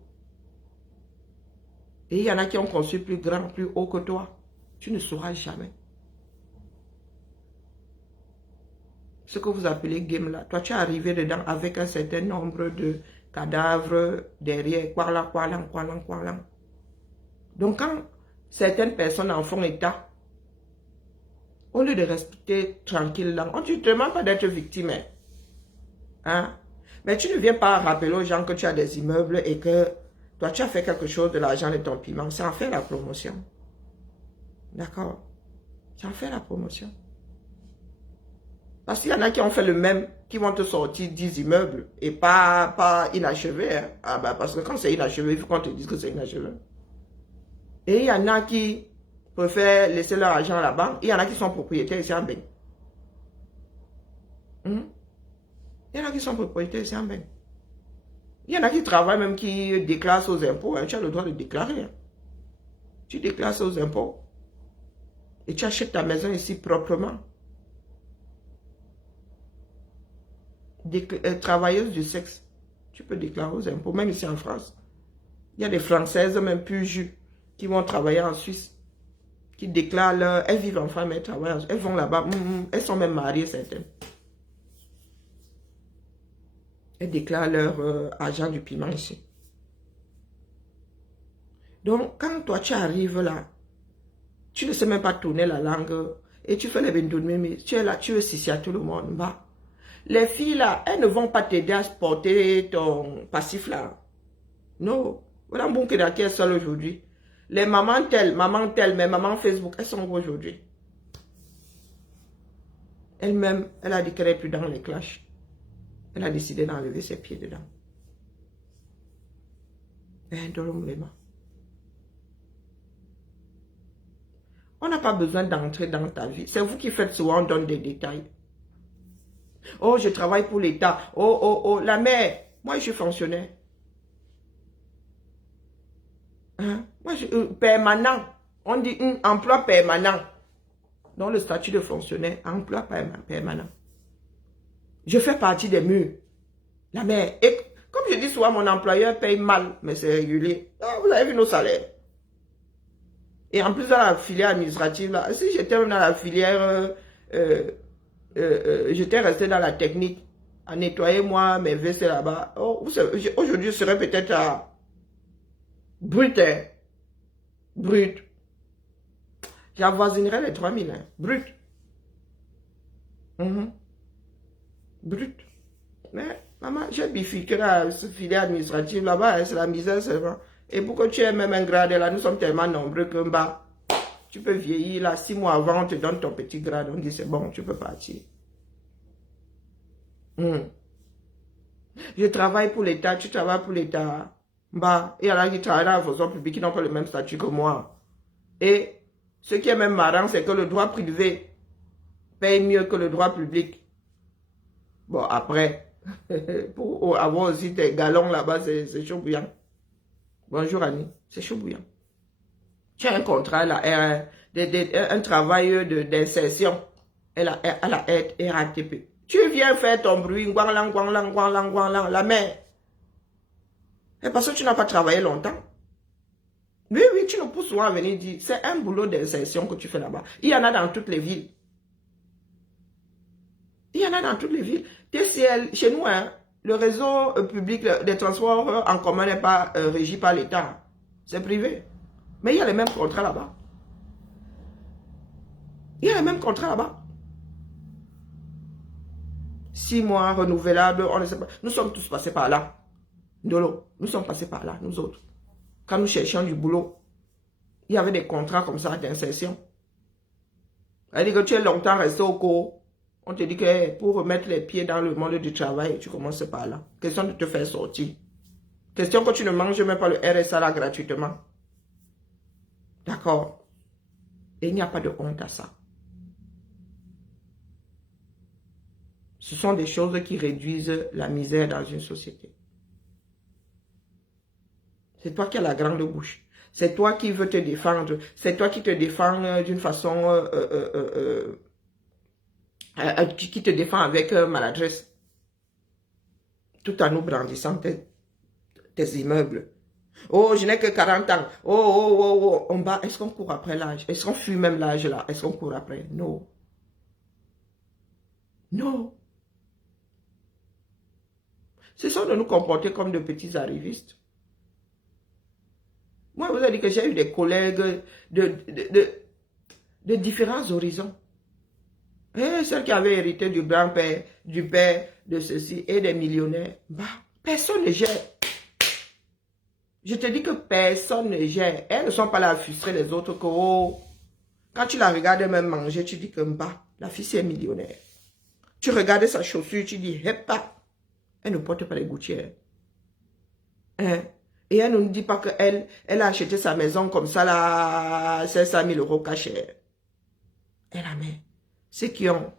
Et il y en a qui ont construit plus grand, plus haut que toi. Tu ne sauras jamais. Ce que vous appelez game là. Toi, tu es arrivé dedans avec un certain nombre de cadavres derrière. Quoi là. Donc, quand certaines personnes en font état, Au lieu de rester tranquille là, on ne te demande pas d'être victime. Hein? Mais tu ne viens pas rappeler aux gens que tu as des immeubles et que toi, tu as fait quelque chose de l'argent de ton piment. C'est en faire la promotion. D'accord? C'est en faire la promotion. Parce qu'il y en a qui ont fait le même, qui vont te sortir 10 immeubles et pas inachevés. Hein? Ah bah parce que quand c'est inachevé, il faut qu'on te dise que c'est inachevé. Et il y en a qui préfèrent laisser leur argent à la banque. Il y en a qui sont propriétaires ici en Bénin. Il y en a qui sont propriétaires ici en Bénin. Il y en a qui travaillent même, qui déclarent aux impôts. Hein. Tu as le droit de déclarer. Hein. Tu déclares aux impôts. Et tu achètes ta maison ici proprement. Travailleuse du sexe. Tu peux déclarer aux impôts, même ici en France. Il y a des Françaises, même plus jues, qui vont travailler en Suisse. Qui déclarent leur... Elles vivent en France, mais elles travaillent. Elles vont là-bas. Elles sont même mariées, certaines. Elles déclarent leur argent du piment ici. Donc, quand toi, tu arrives là, tu ne sais même pas tourner la langue et tu fais les bendoumis, tu es là, tu veux sissi à tout le monde. Bah. Les filles là, elles ne vont pas t'aider à porter ton passif là. Non. Voilà un bon qui est seul aujourd'hui. Les mamans telles, mais maman Facebook, elles sont où aujourd'hui? Elle-même, elle a dit qu'elle n'est plus dans les clashs. Elle a décidé d'enlever ses pieds dedans. On n'a pas besoin d'entrer dans ta vie. C'est vous qui faites souvent, on donne des détails. Oh, je travaille pour l'État. Oh, oh, oh, la mère. Moi, je suis fonctionnaire. Hein? Moi, permanent. On dit emploi permanent. Dans le statut de fonctionnaire, emploi permanent. Je fais partie des murs. La mère. Et comme je dis souvent, mon employeur paye mal, mais c'est régulier. Ah, vous avez vu nos salaires. Et en plus, dans la filière administrative, là, si j'étais dans la filière, j'étais resté dans la technique, à nettoyer moi mes WC là-bas. Oh, aujourd'hui, je serais peut-être à brut, hein. Brut. J'avoisinerais les 3000, hein. Brut. Brut. Mais, maman, j'ai bifurqué la filière administrative là-bas, hein, c'est la misère seulement. Et pour que tu aies même un grade là, nous sommes tellement nombreux que bah, tu peux vieillir là, 6 mois avant, on te donne ton petit grade, on dit c'est bon, tu peux partir. Je travaille pour l'État, tu travailles pour l'État. Bah, il y en a qui travaillent dans la fonction publique qui n'ont pas le même statut que moi. Et ce qui est même marrant, c'est que le droit privé paye mieux que le droit public. Bon, après, pour avoir aussi tes galons là-bas, c'est chaud bouillant. Bonjour Annie, c'est chaud bouillant. Tu as un contrat, là, un travail d'insertion à la RATP. Tu viens faire ton bruit, guanglang, la mère. Et parce que tu n'as pas travaillé longtemps. Oui, oui, tu nous pousses souvent à venir dire, c'est un boulot d'insertion que tu fais là-bas. Il y en a dans toutes les villes. Il y en a dans toutes les villes. TCL, chez nous, hein, le réseau public des transports en commun n'est pas régi par l'État. C'est privé. Mais il y a les mêmes contrats là-bas. Il y a les mêmes contrats là-bas. 6 mois renouvelables, on ne sait pas. Nous sommes tous passés par là. Nous sommes passés par là, nous autres. Quand nous cherchions du boulot, il y avait des contrats comme ça d'insertion. C'est-à-dire que tu es longtemps resté au cours. On te dit que pour remettre les pieds dans le monde du travail, tu commences par là. Question de te faire sortir. Question que tu ne manges même pas le RSA là gratuitement. D'accord? Et il n'y a pas de honte à ça. Ce sont des choses qui réduisent la misère dans une société. C'est toi qui as la grande bouche. C'est toi qui veux te défendre. C'est toi qui te défends d'une façon... qui te défend avec maladresse. Tout en nous brandissant tes immeubles. Oh, je n'ai que 40 ans. Oh. Est-ce qu'on court après l'âge? Est-ce qu'on fuit même l'âge là? Est-ce qu'on court après? Non. Non. Cessons de nous comporter comme de petits arrivistes. Moi, je vous ai dit que j'ai eu des collègues de différents horizons. Et celle qui avait hérité du grand-père, du père, de ceci, et des millionnaires, bah, personne ne gère. Je te dis que personne ne gère. Elles ne sont pas là à frustrer les autres que, oh, quand tu la regardes même manger, tu dis que, bah, la fille c'est millionnaire. Tu regardes sa chaussure, tu dis, hé, pas. Elle ne porte pas les gouttières. Hein? Et elle ne nous dit pas qu'elle a acheté sa maison comme ça, là, 500 000 € cachés. Elle a mis. Ceux qui ont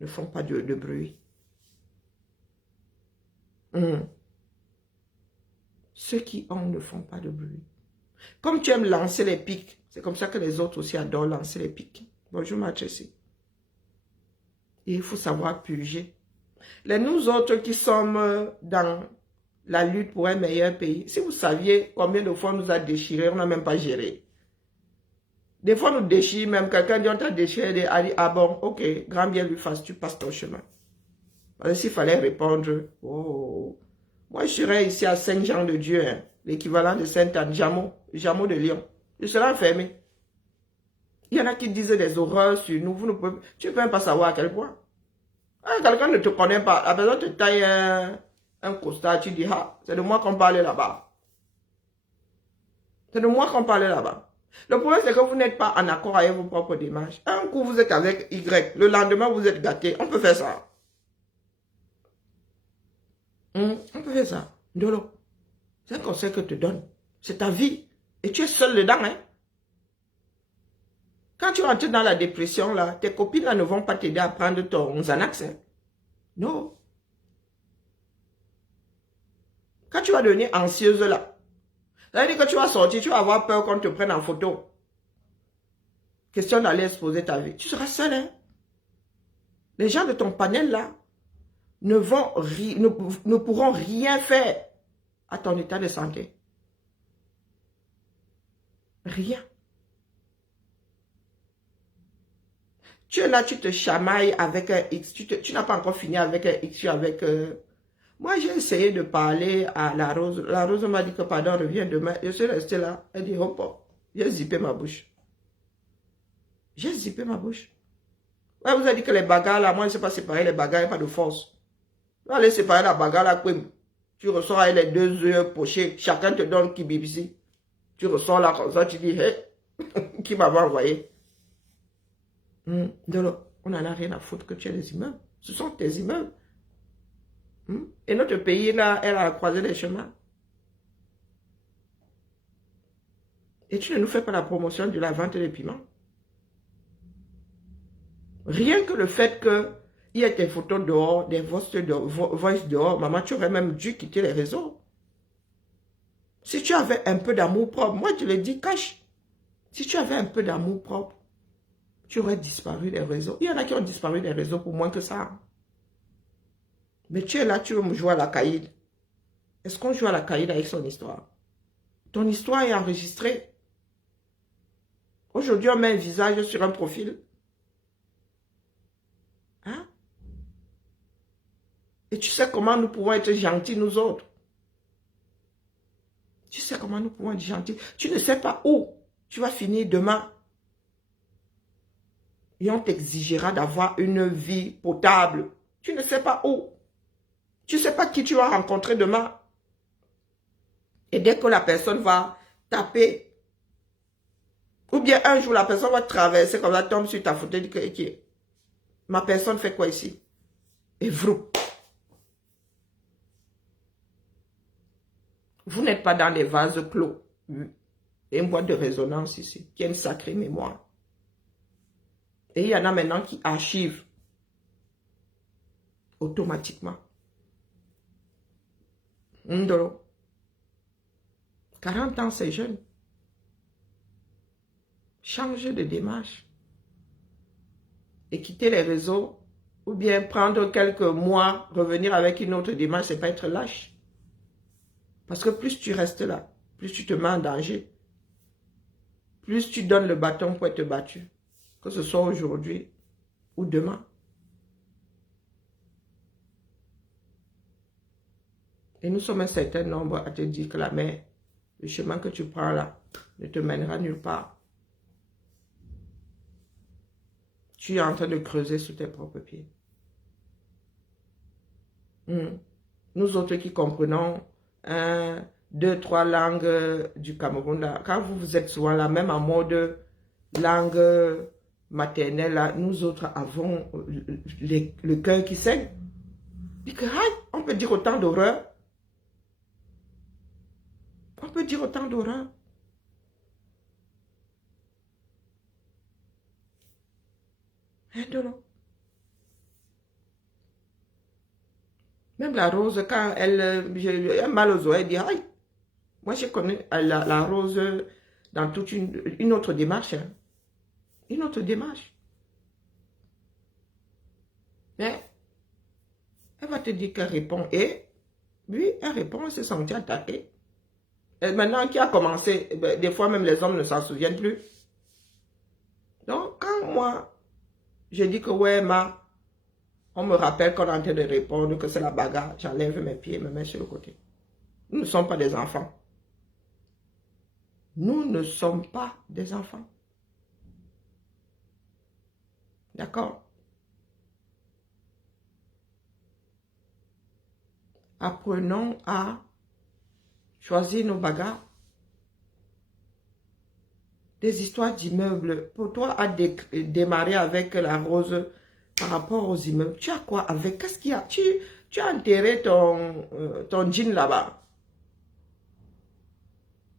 ne font pas de bruit. Ceux qui ont ne font pas de bruit. Comme tu aimes lancer les pics, c'est comme ça que les autres aussi adorent lancer les pics. Bonjour ma Tracy. Et il faut savoir purger. Les nous autres qui sommes dans la lutte pour un meilleur pays, si vous saviez combien de fois on nous a déchirés, on n'a même pas géré. Des fois, on nous déchire, même quelqu'un dit on t'a déchiré, a dit, ah bon, ok, grand bien lui fasse, tu passes ton chemin. Parce que s'il fallait répondre, oh, moi je serais ici à Saint-Jean-de-Dieu, hein, l'équivalent de Sainte-Anne, Jameau de Lyon. Je serais enfermé. Il y en a qui disent des horreurs sur nous, tu ne peux même pas savoir à quel point. Ah, quelqu'un ne te connaît pas, la personne te taille un costard, tu dis, ah, c'est de moi qu'on parlait là-bas. C'est de moi qu'on parlait là-bas. Le problème, c'est que vous n'êtes pas en accord avec vos propres démarches. Un coup, vous êtes avec Y. Le lendemain, vous êtes gâté. On peut faire ça. On peut faire ça. Ndolo. C'est un conseil que je te donne. C'est ta vie. Et tu es seul dedans. Hein? Quand tu rentres dans la dépression, là, tes copines là, ne vont pas t'aider à prendre ton Xanax. Hein? Non. Quand tu vas devenir anxieuse, là, ça veut dire que tu vas sortir, tu vas avoir peur qu'on te prenne en photo. Question d'aller exposer ta vie. Tu seras seul, hein? Les gens de ton panel, là, ne pourront rien faire à ton état de santé. Rien. Tu es là, tu te chamailles avec un X. Tu n'as pas encore fini avec un X, avec... Moi, j'ai essayé de parler à la Rose. La Rose m'a dit que, pardon, reviens demain. Je suis resté là. Elle dit, hop, hop. J'ai zippé ma bouche. J'ai zippé ma bouche. Ouais, vous avez dit que les bagarres, là, moi, je ne sais pas séparer les bagarres, il n'y a pas de force. Tu vas aller séparer la bagarre, là, tu ressors avec les 2 yeux pochés. Chacun te donne qui bibisi. Tu ressors là comme ça, tu dis, hé, qui m'avait envoyé? Donc, on n'en a rien à foutre que tu aies des immeubles. Ce sont tes immeubles. Et notre pays, là, elle a croisé les chemins. Et tu ne nous fais pas la promotion de la vente des piments. Rien que le fait qu'il y ait tes photos dehors, des voices dehors, maman, tu aurais même dû quitter les réseaux. Si tu avais un peu d'amour propre, moi je le dis cash. Si tu avais un peu d'amour propre, tu aurais disparu des réseaux. Il y en a qui ont disparu des réseaux pour moins que ça. Mais tu es là, tu veux me jouer à la caïd. Est-ce qu'on joue à la caïd avec son histoire? Ton histoire est enregistrée. Aujourd'hui, on met un visage sur un profil. Hein? Et tu sais comment nous pouvons être gentils, nous autres. Tu sais comment nous pouvons être gentils. Tu ne sais pas où tu vas finir demain. Et on t'exigera d'avoir une vie potable. Tu ne sais pas où. Tu ne sais pas qui tu vas rencontrer demain. Et dès que la personne va taper, ou bien un jour la personne va traverser comme ça, tombe sur ta photo et dit que ma personne fait quoi ici? Et vous n'êtes pas dans les vases clos. Il y a une boîte de résonance ici, qui a une sacrée mémoire. Et il y en a maintenant qui archivent automatiquement. Ndolo. 40 ans, c'est jeune. Changer de démarche. Et quitter les réseaux. Ou bien prendre quelques mois, revenir avec une autre démarche, c'est pas être lâche. Parce que plus tu restes là, plus tu te mets en danger. Plus tu donnes le bâton pour être battu. Que ce soit aujourd'hui ou demain. Et nous sommes un certain nombre à te dire que la mer, le chemin que tu prends là, ne te mènera nulle part. tu es en train de creuser sous tes propres pieds. Nous autres qui comprenons 1, 2, 3 langues du Cameroun, là, quand vous êtes souvent là, même en mode langue maternelle, là, nous autres avons le cœur qui saigne. On peut dire autant d'horreur. On peut dire autant d'horreur. Même la rose, quand elle a mal aux oreilles, elle dit, aïe, moi je connais la rose dans toute une autre démarche. Hein. Une autre démarche. Mais elle va te dire qu'elle répond. Et oui, elle répond, elle s'est sentie attaquée. Et maintenant, qui a commencé, des fois même les hommes ne s'en souviennent plus. Donc, quand moi, je dis que ouais, on me rappelle qu'on est en train de répondre, que c'est la bagarre, j'enlève mes pieds, me mets sur le côté. Nous ne sommes pas des enfants. Nous ne sommes pas des enfants. D'accord? Apprenons à choisir nos bagarres. Des histoires d'immeubles. Pour toi, à démarrer avec la rose par rapport aux immeubles, tu as quoi avec? Qu'est-ce qu'il y a? Tu as enterré ton jean là-bas.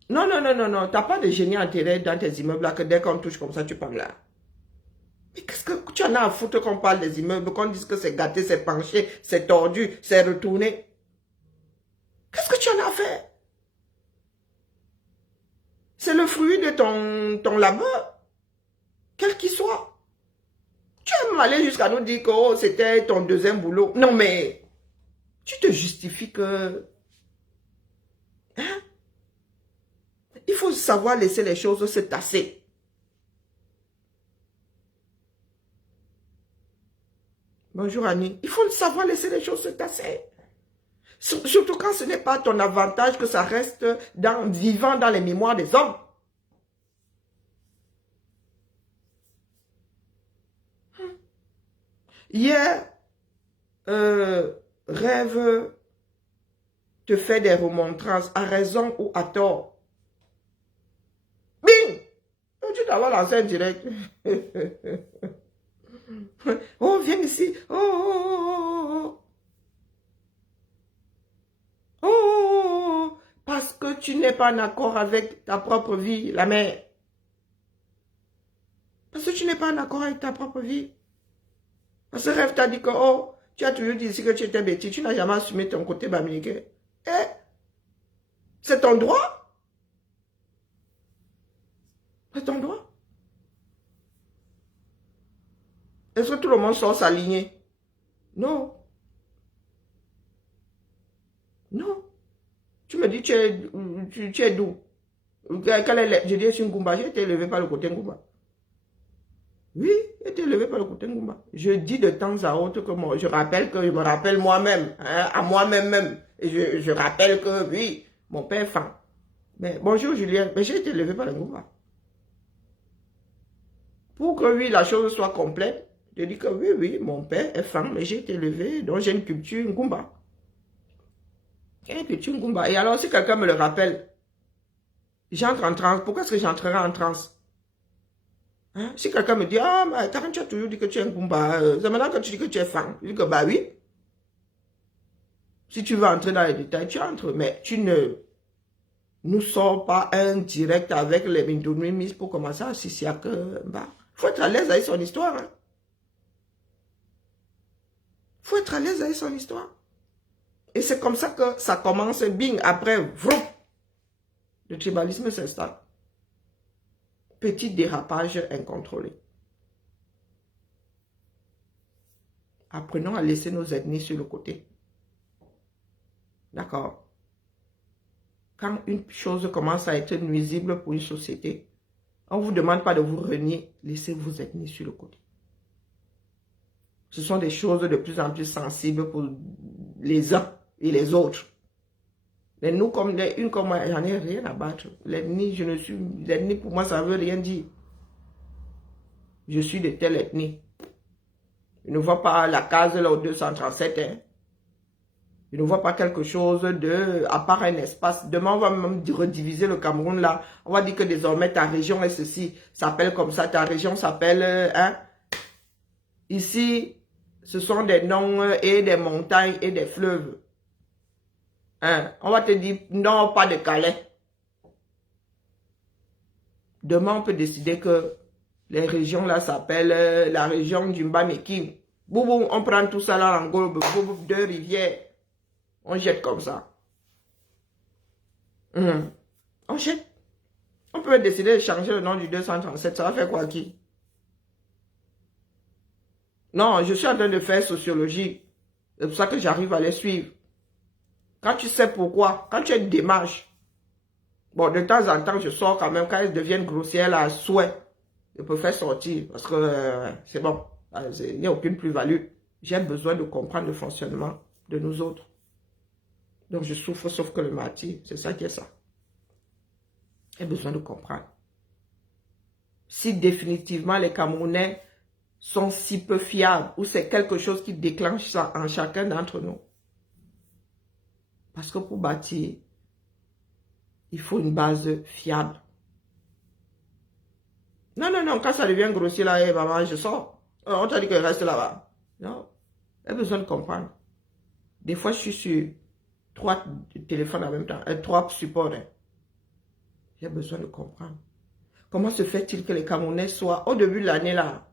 Non, non, non, non, non. Tu n'as pas de génie enterré dans tes immeubles là que dès qu'on touche comme ça, tu parles là. Mais qu'est-ce que tu en as à foutre qu'on parle des immeubles, qu'on dise que c'est gâté, c'est penché, c'est tordu, c'est retourné? Qu'est-ce que tu en as fait? C'est le fruit de ton labeur, quel qu'il soit. Tu es même allé jusqu'à nous dire que oh, c'était ton deuxième boulot. Non, mais tu te justifies que... Hein? Il faut savoir laisser les choses se tasser. Bonjour Annie. Il faut savoir laisser les choses se tasser. Surtout quand ce n'est pas ton avantage que ça reste vivant dans les mémoires des hommes. Hier, rêve te fait des remontrances à raison ou à tort. Bing! Tu dois lancer un direct. Oh, viens ici. Oh, oh, oh, oh, oh. Parce que tu n'es pas en accord avec ta propre vie, la mère. Parce que tu n'es pas en accord avec ta propre vie. Parce que rêve t'a dit que, oh, tu as toujours dit ici que tu étais bêtise, tu n'as jamais assumé ton côté baminique. Eh, c'est ton droit. C'est ton droit. Est-ce que tout le monde sort s'aligner? Non. Non. Tu me dis, tu es d'où? Je dis, je suis Ngumba. J'ai été élevé par le côté Ngumba. Oui, j'ai été élevé par le côté Ngumba. Je dis de temps à autre que moi, je me rappelle moi-même, hein, à moi-même même. Et je rappelle que oui, mon père est fan. Mais bonjour Julien, mais j'ai été élevé par le Ngumba. Pour que oui, la chose soit complète, je dis que oui, oui, mon père est fan, mais j'ai été élevé, donc j'ai une culture Ngumba. J'ai une culture Ngumba. Et alors, si quelqu'un me le rappelle, j'entre en transe. Pourquoi est-ce que j'entrerai en transe? Hein? Si quelqu'un me dit, ah, mais tu as toujours dit que tu es un Ngumba, c'est maintenant que tu dis que tu es fan. Je dis que bah oui. Si tu veux entrer dans les détails, tu entres, mais tu ne nous sors pas un direct avec les Mindounimis pour commencer à Sissiak. Bah, faut être à l'aise avec son histoire. Hein? Faut être à l'aise avec son histoire. Et c'est comme ça que ça commence, bing, après, vroom, le tribalisme s'installe. Petit dérapage incontrôlé. Apprenons à laisser nos ethnies sur le côté. D'accord? Quand une chose commence à être nuisible pour une société, on ne vous demande pas de vous renier, laissez vos ethnies sur le côté. Ce sont des choses de plus en plus sensibles pour les uns et les autres. Mais nous, comme une comme moi, j'en ai rien à battre. L'ethnie, pour moi, ça ne veut rien dire. Je suis de telle ethnie. Ils ne voient pas la case là au 237. Hein. Ils ne voient pas quelque chose de, à part un espace. Demain, on va même rediviser le Cameroun là. On va dire que désormais ta région est ceci, s'appelle comme ça. Ta région s'appelle, hein. Ici, ce sont des noms et des montagnes et des fleuves. Hein. On va te dire, non, pas de Calais. Demain, on peut décider que les régions là s'appellent la région du Mbamekim. Boum, on prend tout ça là en globe, deux rivières. On jette comme ça. On jette. On peut décider de changer le nom du 237. Ça va faire quoi qui? Non, je suis en train de faire sociologie. C'est pour ça que j'arrive à les suivre. Quand tu sais pourquoi, quand tu as une démarche, bon, de temps en temps, je sors quand même, quand elles deviennent grossières à souhait, je préfère sortir parce que c'est bon, il n'y a aucune plus-value. J'ai besoin de comprendre le fonctionnement de nous autres. Donc, je souffre sauf que le martyr, c'est ça qui est ça. J'ai besoin de comprendre. Si définitivement les Camerounais sont si peu fiables, ou c'est quelque chose qui déclenche ça en chacun d'entre nous. Parce que pour bâtir, il faut une base fiable. Non, non, non, quand ça devient grossier là, hey, maman, je sors. On t'a dit que reste là-bas. Non, j'ai besoin de comprendre. Des fois, je suis sur 3 téléphones en même temps, 3 supports. Hein. J'ai besoin de comprendre. Comment se fait-il que les Camerounais soient, au début de l'année là,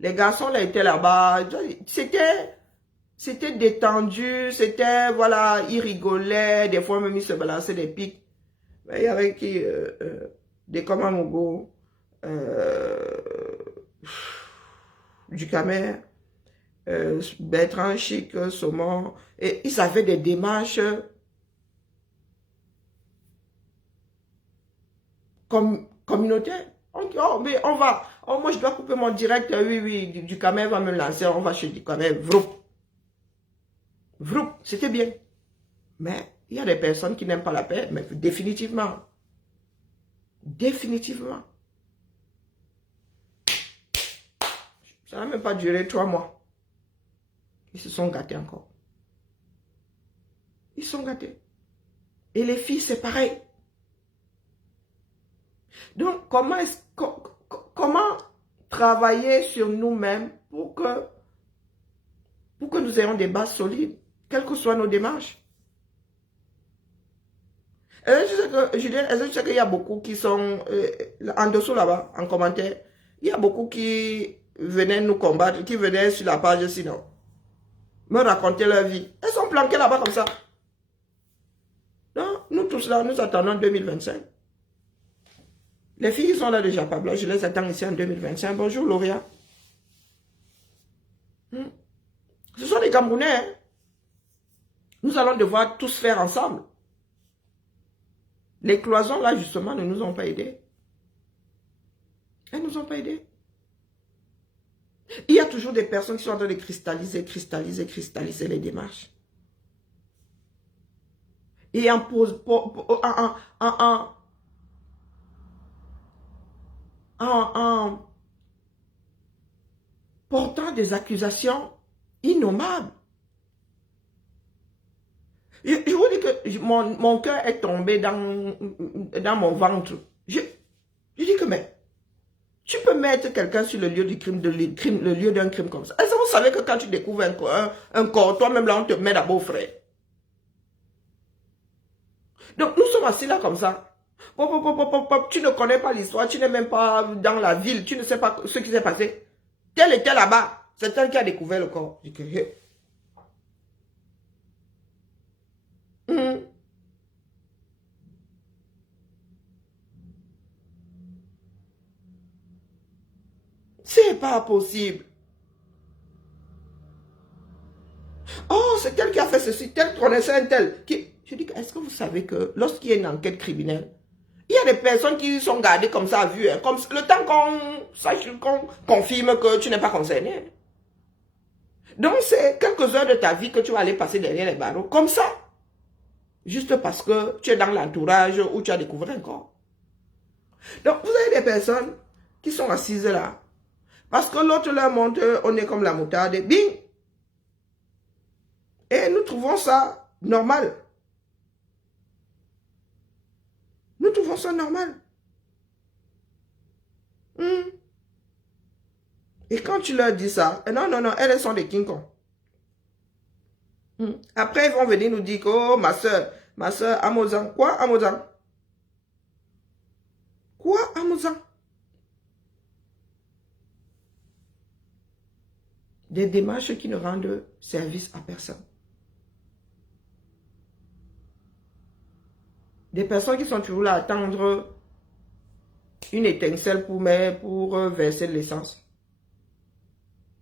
les garçons là étaient là-bas, c'était détendu, c'était, voilà, ils rigolaient, des fois même ils se balançaient des pics. Mais il y avait qui, des Komamogo, du Camer, Bertrand Chic, Saumon, et ils avaient des démarches communautaires. Oh, mais on va, oh, moi je dois couper mon direct, oui, oui, du Camer va me lancer, on va chez du Camer, vroup. Vroup, c'était bien. Mais il y a des personnes qui n'aiment pas la paix, mais définitivement. Définitivement. Ça n'a même pas duré 3 mois. Ils se sont gâtés encore. Ils sont gâtés. Et les filles, c'est pareil. Donc, comment travailler sur nous-mêmes pour que nous ayons des bases solides, quelles que soient nos démarches? Julien, est-ce que tu sais qu'il y a beaucoup qui sont en dessous là-bas, en commentaire, il y a beaucoup qui venaient nous combattre, qui venaient sur la page sinon, me raconter leur vie. Elles sont planquées là-bas comme ça. Non, nous tous là, nous attendons 2025. Les filles sont là déjà, Pablo, je les attends ici en 2025. Bonjour, Lauria. Ce sont des Camerounais. Hein? Nous allons devoir tous faire ensemble. Les cloisons, là, justement, ne nous ont pas aidés. Elles ne nous ont pas aidés. Il y a toujours des personnes qui sont en train de cristalliser les démarches. Et en portant des accusations innommables. Je vous dis que mon cœur est tombé dans mon ventre. Je dis que, mais, tu peux mettre quelqu'un sur le lieu du crime, le lieu d'un crime comme ça. Est-ce que vous savez que quand tu découvres un corps, toi-même là, on te met d'abord frère. Donc, nous sommes assis là comme ça. Tu ne connais pas l'histoire, tu n'es même pas dans la ville, tu ne sais pas ce qui s'est passé. Tel était là-bas, c'est tel qui a découvert le corps. Je dis que, hey. C'est pas possible. Oh, c'est tel qui a fait ceci, tel connaissait un tel. Je dis, est-ce que vous savez que lorsqu'il y a une enquête criminelle, il y a des personnes qui sont gardées comme ça à vue, hein, comme le temps qu'on confirme que tu n'es pas concerné. Donc, c'est quelques heures de ta vie que tu vas aller passer derrière les barreaux, comme ça. Juste parce que tu es dans l'entourage où tu as découvert un corps. Donc, vous avez des personnes qui sont assises là. Parce que l'autre leur montre, on est comme la moutarde, bing. Et nous trouvons ça normal. Nous trouvons ça normal. Et quand tu leur dis ça, non, non, non, elles sont des King Kong. Après, ils vont venir nous dire que, oh, ma soeur, Amozan. Quoi, Amozan? Quoi, Amozan? Des démarches qui ne rendent service à personne. Des personnes qui sont toujours là à attendre une étincelle pour verser de l'essence.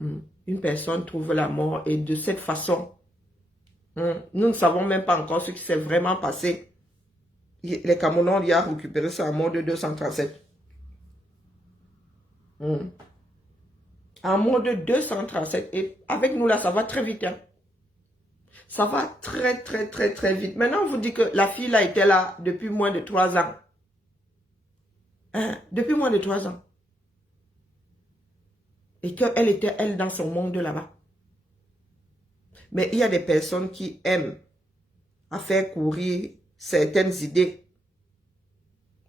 Une personne trouve la mort et de cette façon, nous ne savons même pas encore ce qui s'est vraiment passé. Les Camerounais ont déjà récupéré ça à mort de 237. En mode 237. Et avec nous là, ça va très vite. Hein. Ça va très, très, très, très vite. Maintenant, on vous dit que la fille là était là depuis moins de 3 ans. Hein? Depuis moins de 3 ans. Et qu'elle était, elle, dans son monde là-bas. Mais il y a des personnes qui aiment à faire courir certaines idées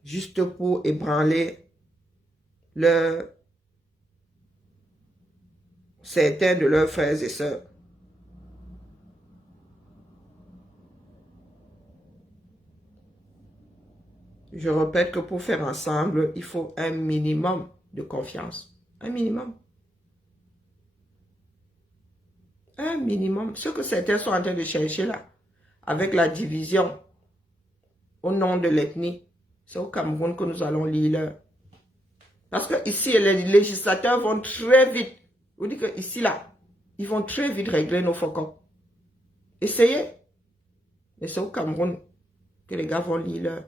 juste pour ébranler certains de leurs frères et sœurs. Je répète que pour faire ensemble, il faut un minimum de confiance. Un minimum. Un minimum. Ce que certains sont en train de chercher là, avec la division au nom de l'ethnie, c'est au Cameroun que nous allons lire. Parce que ici, les législateurs vont très vite. Vous dites que ici, là, ils vont très vite régler nos faucons. Essayez. Mais c'est au Cameroun que les gars vont lire.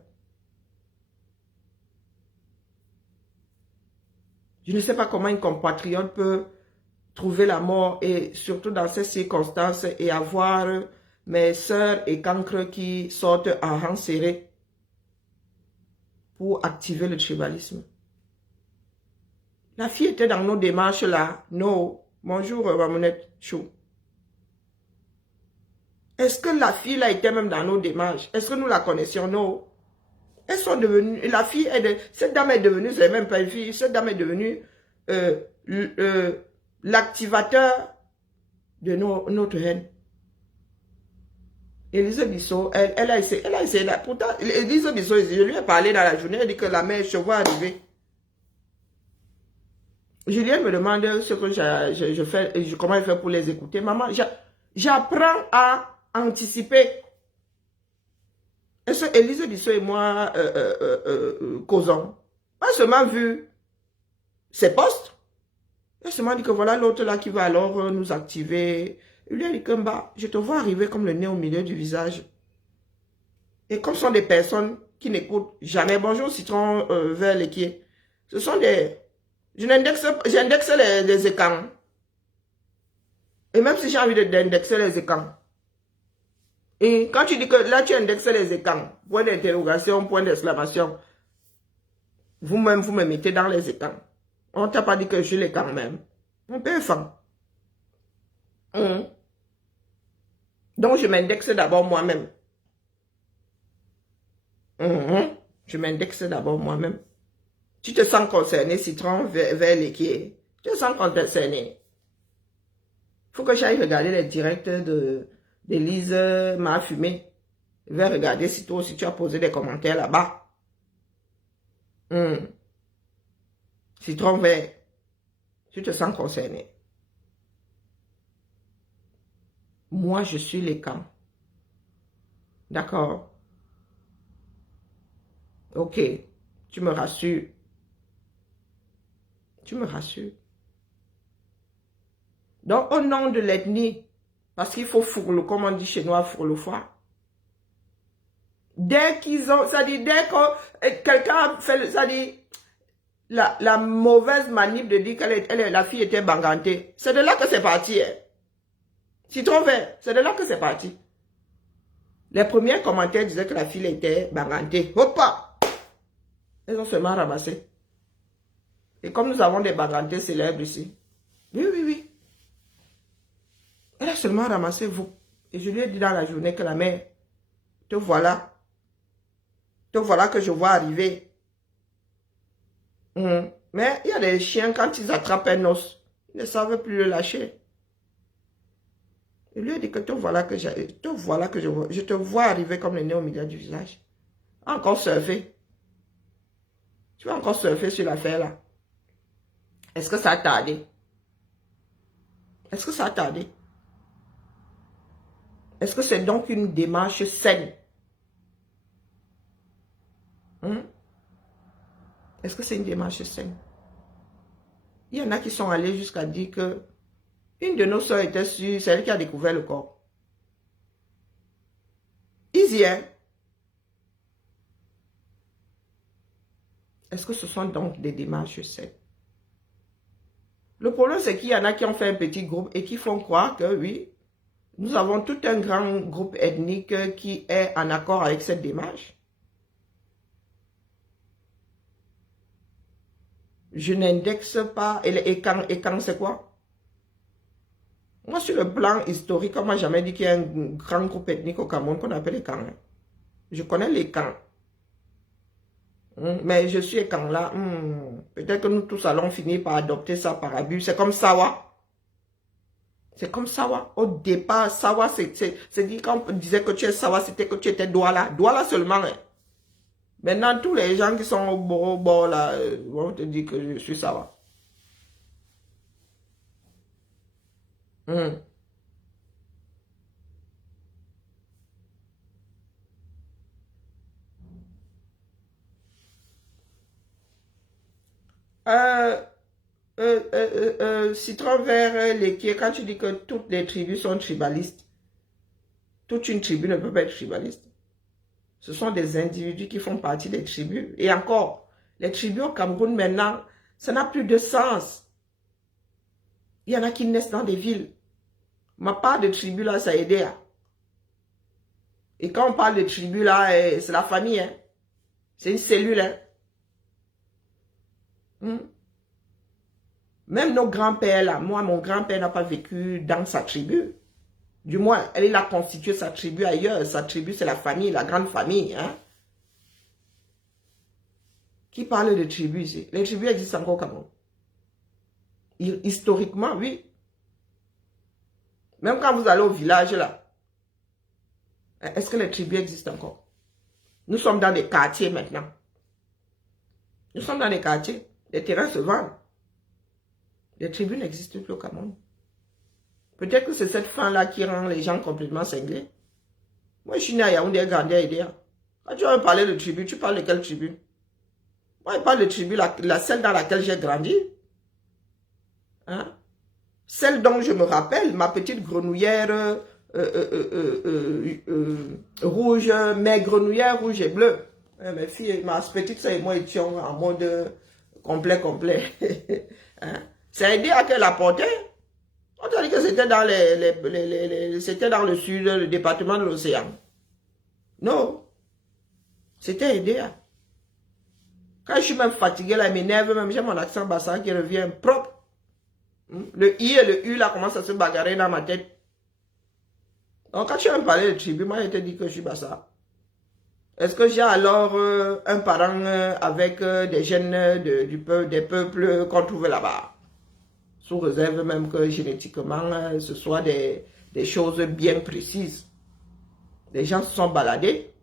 Je ne sais pas comment une compatriote peut trouver la mort et surtout dans ces circonstances et avoir mes sœurs et cancres qui sortent en rang serré pour activer le tribalisme. La fille était dans nos démarches là. Non. Bonjour Ramonette Chou. Est-ce que la fille là était même dans nos démarches? Est-ce que nous la connaissions? Non. Elles sont devenues, la fille, cette dame est devenue, c'est même pas une fille, cette dame est devenue l'activateur de notre haine. Élise Bissot, elle a essayé, pourtant, Élise Bissot, je lui ai parlé dans la journée, elle dit que la mère chevaux est arrivée. Julien me demande ce que je fais, comment elle fait pour les écouter. Maman, j'apprends à anticiper. Est-ce que Élise Bissot et moi causons? On a seulement vu ses postes. Elle seulement dit que voilà l'autre là qui va alors nous activer. Il lui a dit que bah, je te vois arriver comme le nez au milieu du visage. Et comme ce sont des personnes qui n'écoutent jamais. Bonjour citron vert l'équier. Ce sont des... J'indexe les écrans. Et même si j'ai envie d'indexer les écrans. Et quand tu dis que là tu indexes les écrans, point d'interrogation, point d'exclamation, vous-même vous me mettez dans les écrans. On ne t'a pas dit que je l'ai quand même. On peut faire. Donc je m'indexe d'abord moi-même. Je m'indexe d'abord moi-même. Tu te sens concerné, citron vers l'équier. Tu te sens concerné. Il faut que j'aille regarder les directs d'Élise m'a fumé. Je vais regarder si toi aussi tu as posé des commentaires là-bas. Citron vert. Tu te sens concerné. Moi, je suis les camps. D'accord? Ok. Tu me rassures. Tu me rassures. Donc, au nom de l'ethnie, parce qu'il faut fourler, comme on dit chez nous, fourler foie. Dès qu'ils ont, ça dit, dès que quelqu'un fait, ça dit, la mauvaise manip de dire que la fille était bangantée, c'est de là que c'est parti. Hein. Citron vert, c'est de là que c'est parti. Les premiers commentaires disaient que la fille était bangantée. Hop! Elles ont seulement ramassé. Et comme nous avons des bagantés célèbres ici. Oui, oui, oui. Elle a seulement ramassé vous. Et je lui ai dit dans la journée que la mère, te voilà. Te voilà que je vois arriver. Mais il y a des chiens, quand ils attrapent un os, ils ne savent plus le lâcher. Je lui ai dit que te voilà que je te vois arriver comme le nez au milieu du visage. Encore surfer. Tu vas encore surfer sur l'affaire là. Est-ce que ça a tardé? Est-ce que ça a tardé? Est-ce que c'est donc une démarche saine? Est-ce que c'est une démarche saine? Il y en a qui sont allés jusqu'à dire que une de nos soeurs était sûre, c'est elle qui a découvert le corps. Easy, hein? Est-ce que ce sont donc des démarches saines? Le problème, c'est qu'il y en a qui ont fait un petit groupe et qui font croire que oui, nous avons tout un grand groupe ethnique qui est en accord avec cette démarche. Je n'indexe pas. Et quand c'est quoi? Moi, sur le plan historique, on m'a jamais dit qu'il y a un grand groupe ethnique au Cameroun qu'on appelle les Kangs. Je connais les Kangs. Mais je suis Kang là. Peut-être que nous tous allons finir par adopter ça par abus. C'est comme Sawa. C'est comme Sawa. Au départ, Sawa, c'est dit quand on disait que tu es Sawa, c'était que tu étais Douala. Douala seulement. Hein. Maintenant, tous les gens qui sont au bord là, vont te dire que je suis Sawa. Citron vert laitier, quand tu dis que toutes les tribus sont tribalistes, toute une tribu ne peut pas être tribaliste. Ce sont des individus qui font partie des tribus. Et encore, les tribus au Cameroun maintenant, ça n'a plus de sens. Il y en a qui naissent dans des villes. Ma part de tribu là, ça a aidé. Hein. Et quand on parle de tribu là, c'est la famille. Hein. C'est une cellule. Hein. Même nos grands-pères là, moi, mon grand-père n'a pas vécu dans sa tribu. Du moins, il a constitué sa tribu ailleurs. Sa tribu, c'est la famille, la grande famille. Hein? Qui parle de tribus ici? Les tribus existent encore au Cameroun. Historiquement, oui. Même quand vous allez au village là, est-ce que les tribus existent encore? Nous sommes dans des quartiers maintenant. Nous sommes dans des quartiers. Les terrains se vendent. Les tribus n'existent plus au Cameroun. Peut-être que c'est cette fin-là qui rend les gens complètement cinglés. Moi, je suis né à Yaoundé, grandi à Edea. Quand tu vas me parler de tribu, tu parles de quelle tribu? Moi, je parle de tribu, celle dans laquelle j'ai grandi. Hein? Celle dont je me rappelle, ma petite grenouillère rouge, mes grenouillères rouge et bleu. Mes filles, ma petite soeur et moi étions en mode complet. Hein? C'est Edea qu'elle apportait. On t'a dit que c'était dans c'était dans le sud, le département de l'océan. Non. C'était Edea. Quand je suis même fatigué, là, il m'énerve même, j'ai mon accent bassin qui revient propre. Le I et le U, là, commencent à se bagarrer dans ma tête. Donc, quand tu vas me parler de tribu, moi, je te dis que je suis bassa. Est-ce que j'ai alors un parent avec des gènes des peuples qu'on trouve là-bas? Sous réserve même que génétiquement, ce soit des choses bien précises. Les gens se sont baladés.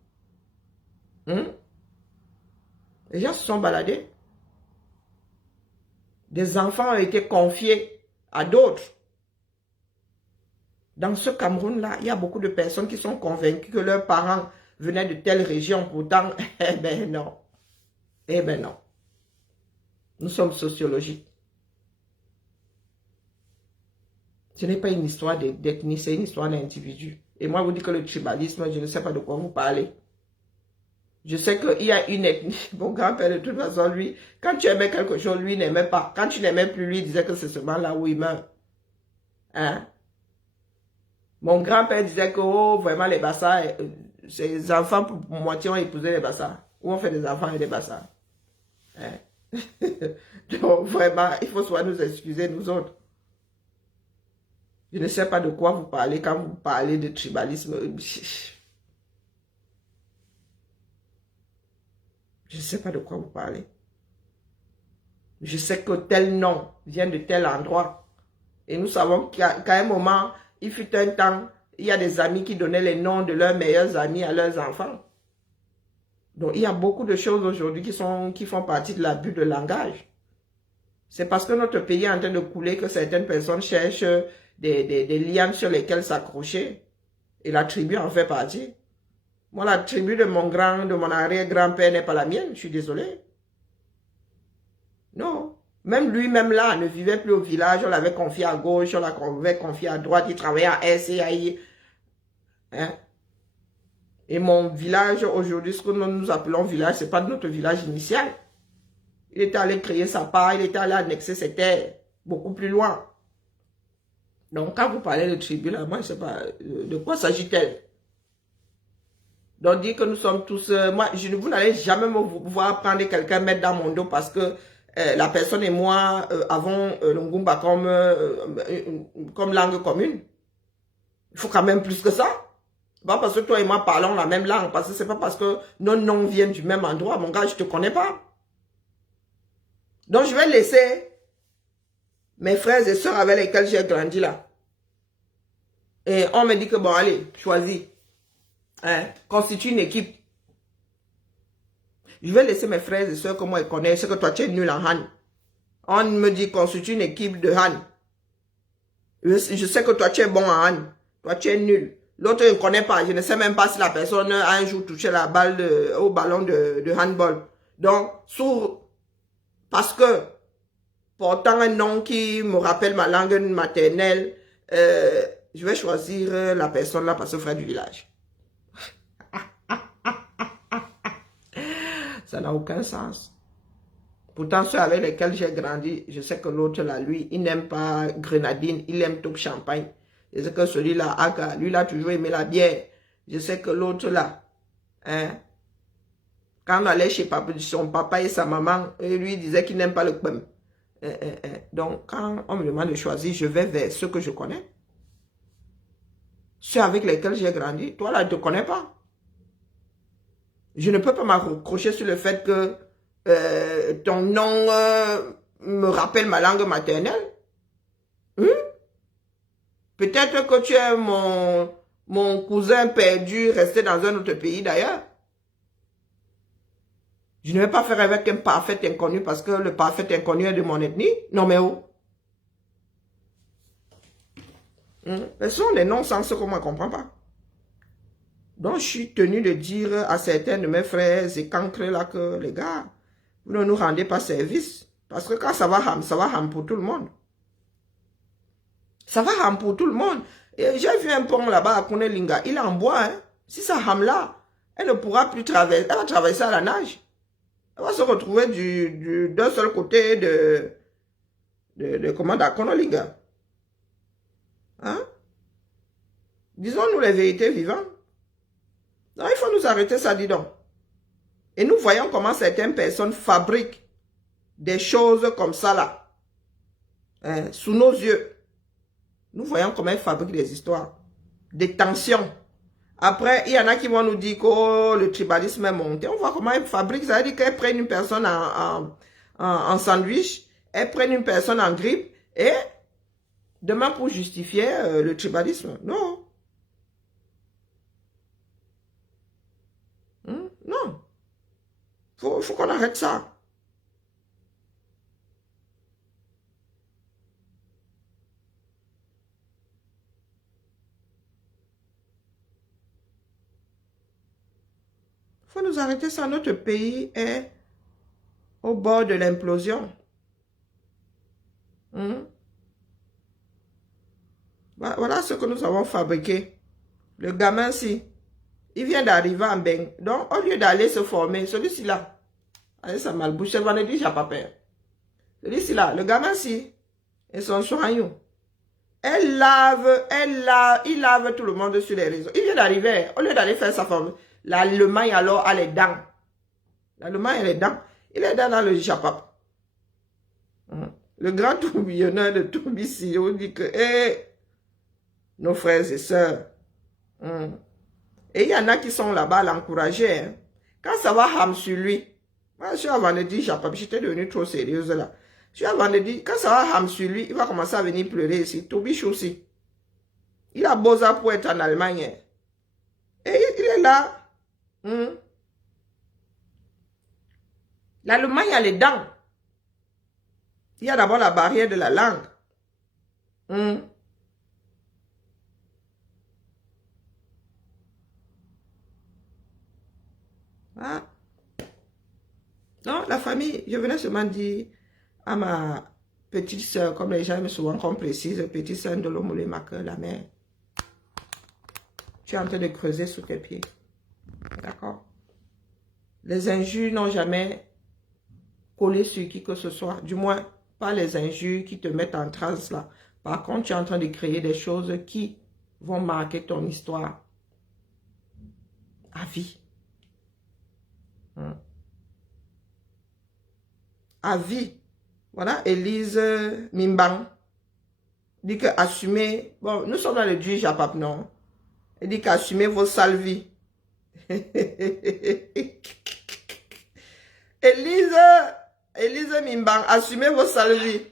Les gens se sont baladés. Des enfants ont été confiés à d'autres. Dans ce Cameroun-là, il y a beaucoup de personnes qui sont convaincues que leurs parents venaient de telle région. Pourtant, eh ben non. Eh ben non. Nous sommes sociologiques. Ce n'est pas une histoire d'ethnie, c'est une histoire d'individu. Et moi, vous dites que le tribalisme, je ne sais pas de quoi vous parlez. Je sais qu'il y a une ethnie. Mon grand-père, de toute façon, lui, quand tu aimais quelque chose, lui n'aimait pas. Quand tu n'aimais plus, lui, il disait que c'est seulement là où il meurt. Hein? Mon grand-père disait que, oh, vraiment, les Bassas, ses enfants, pour moitié, ont épousé les Bassas. Ou on fait des enfants et des Bassas. Hein? Donc, vraiment, il faut soit nous excuser, nous autres. Je ne sais pas de quoi vous parlez quand vous parlez de tribalisme. Je ne sais pas de quoi vous parlez. Je sais que tel nom vient de tel endroit. Et nous savons qu'à un moment, il fut un temps, il y a des amis qui donnaient les noms de leurs meilleurs amis à leurs enfants. Donc, il y a beaucoup de choses aujourd'hui qui font partie de l'abus de langage. C'est parce que notre pays est en train de couler que certaines personnes cherchent des lianes sur lesquelles s'accrocher. Et la tribu en fait partie. Moi, la tribu de mon arrière-grand-père n'est pas la mienne, je suis désolé. Non. Même lui-même là, ne vivait plus au village, on l'avait confié à gauche, on l'avait confié à droite, il travaillait à SCAI. Hein? Et mon village, aujourd'hui, ce que nous appelons village, ce n'est pas notre village initial. Il était allé créer sa part, il était allé annexer ses terres, beaucoup plus loin. Donc, quand vous parlez de tribu, là, moi, je ne sais pas, de quoi s'agit-elle? Donc, dire que nous sommes tous... moi, vous n'allez jamais me voir prendre quelqu'un, mettre dans mon dos parce que la personne et moi avons le Ngumba comme langue commune. Il faut quand même plus que ça. Pas parce que toi et moi parlons la même langue, parce que c'est pas parce que nos noms viennent du même endroit. Mon gars, je te connais pas. Donc, je vais laisser mes frères et sœurs avec lesquels j'ai grandi là. Et on me dit que bon, allez, choisis. Hein, constitue une équipe. Je vais laisser mes frères et sœurs que moi ils connaissent que toi tu es nul en Han. On me dit constitue une équipe de Han. Je sais que toi tu es bon en Han. Toi tu es nul. L'autre je ne connais pas. Je ne sais même pas si la personne a un jour touché la balle au ballon de handball. Donc, parce que portant un nom qui me rappelle ma langue maternelle, je vais choisir la personne là parce que frère du village. Ça n'a aucun sens. Pourtant, ceux avec lesquels j'ai grandi, je sais que l'autre là, lui, il n'aime pas grenadine, il aime tout champagne. Je sais que celui-là, Aga, lui, il a toujours aimé la bière. Je sais que l'autre là, hein, quand on allait chez son papa et sa maman, et lui disait qu'il n'aime pas le pum. Donc, quand on me demande de choisir, je vais vers ceux que je connais. Ceux avec lesquels j'ai grandi. Toi là, je ne te connais pas. Je ne peux pas m'accrocher sur le fait que ton nom me rappelle ma langue maternelle. Peut-être que tu es mon cousin perdu, resté dans un autre pays d'ailleurs. Je ne vais pas faire avec un parfait inconnu parce que le parfait inconnu est de mon ethnie. Non mais oh. Ce sont des non-sens que moi je ne comprends pas. Donc, je suis tenu de dire à certains de mes frères et cancres là que, les gars, vous ne nous rendez pas service. Parce que quand ça va ham pour tout le monde. Ça va ham pour tout le monde. J'ai vu un pont là-bas à Kunelinga, il est en bois. Hein. Si ça ham là, elle ne pourra plus traverser, elle va traverser à la nage. Elle va se retrouver d'un seul côté de Kunelinga. Hein? Disons-nous les vérités vivantes. Non, il faut nous arrêter ça, dis donc. Et nous voyons comment certaines personnes fabriquent des choses comme ça là. Hein, sous nos yeux. Nous voyons comment elles fabriquent des histoires. Des tensions. Après, il y en a qui vont nous dire que oh, le tribalisme est monté. On voit comment elles fabriquent. Ça veut dire qu'elles prennent une personne en sandwich. Elles prennent une personne en grippe. Et demain pour justifier le tribalisme. Non. Non. Faut qu'on arrête ça. Faut nous arrêter ça. Notre pays est au bord de l'implosion. Voilà ce que nous avons fabriqué. Le gamin, si, il vient d'arriver en Beng. Donc, au lieu d'aller se former, celui-ci là, allez, ça malbouche, ça va ne dire, j'ai pas peur. Celui-ci là, le gamin, si, et son soignant, il lave tout le monde sur les réseaux. Il vient d'arriver, au lieu d'aller faire sa formation, l'Allemagne alors a les dents. L'Allemagne a les dents. Il est dans le japap. le grand tourbillonneur de Tourbissi, on dit que, nos frères et sœurs, et il y en a qui sont là-bas à l'encourager. Hein. Quand ça va ham sur lui, moi je suis à vendredi, j'étais devenue trop sérieuse là. Je suis à vendredi, quand ça va ham sur lui, il va commencer à venir pleurer ici. Toubiche aussi. Il a beau ça pour être en Allemagne. Hein. Et il est là. L'Allemagne a les dents. Il y a d'abord la barrière de la langue. Ah. Non, la famille, je venais seulement dire à ma petite soeur, comme les gens aiment souvent qu'on précise, petite soeur de l'Omolé Maker, la mère. Tu es en train de creuser sous tes pieds. D'accord? Les injures n'ont jamais collé sur qui que ce soit. Du moins, pas les injures qui te mettent en transe là. Par contre, tu es en train de créer des choses qui vont marquer ton histoire à vie. À vie. Voilà, Élise Mimbang dit que assumez, bon, nous sommes dans le Dieu Japap, non? Elle dit qu'assumez vos sales vies. Élise Mimbang, assumez vos sales vies.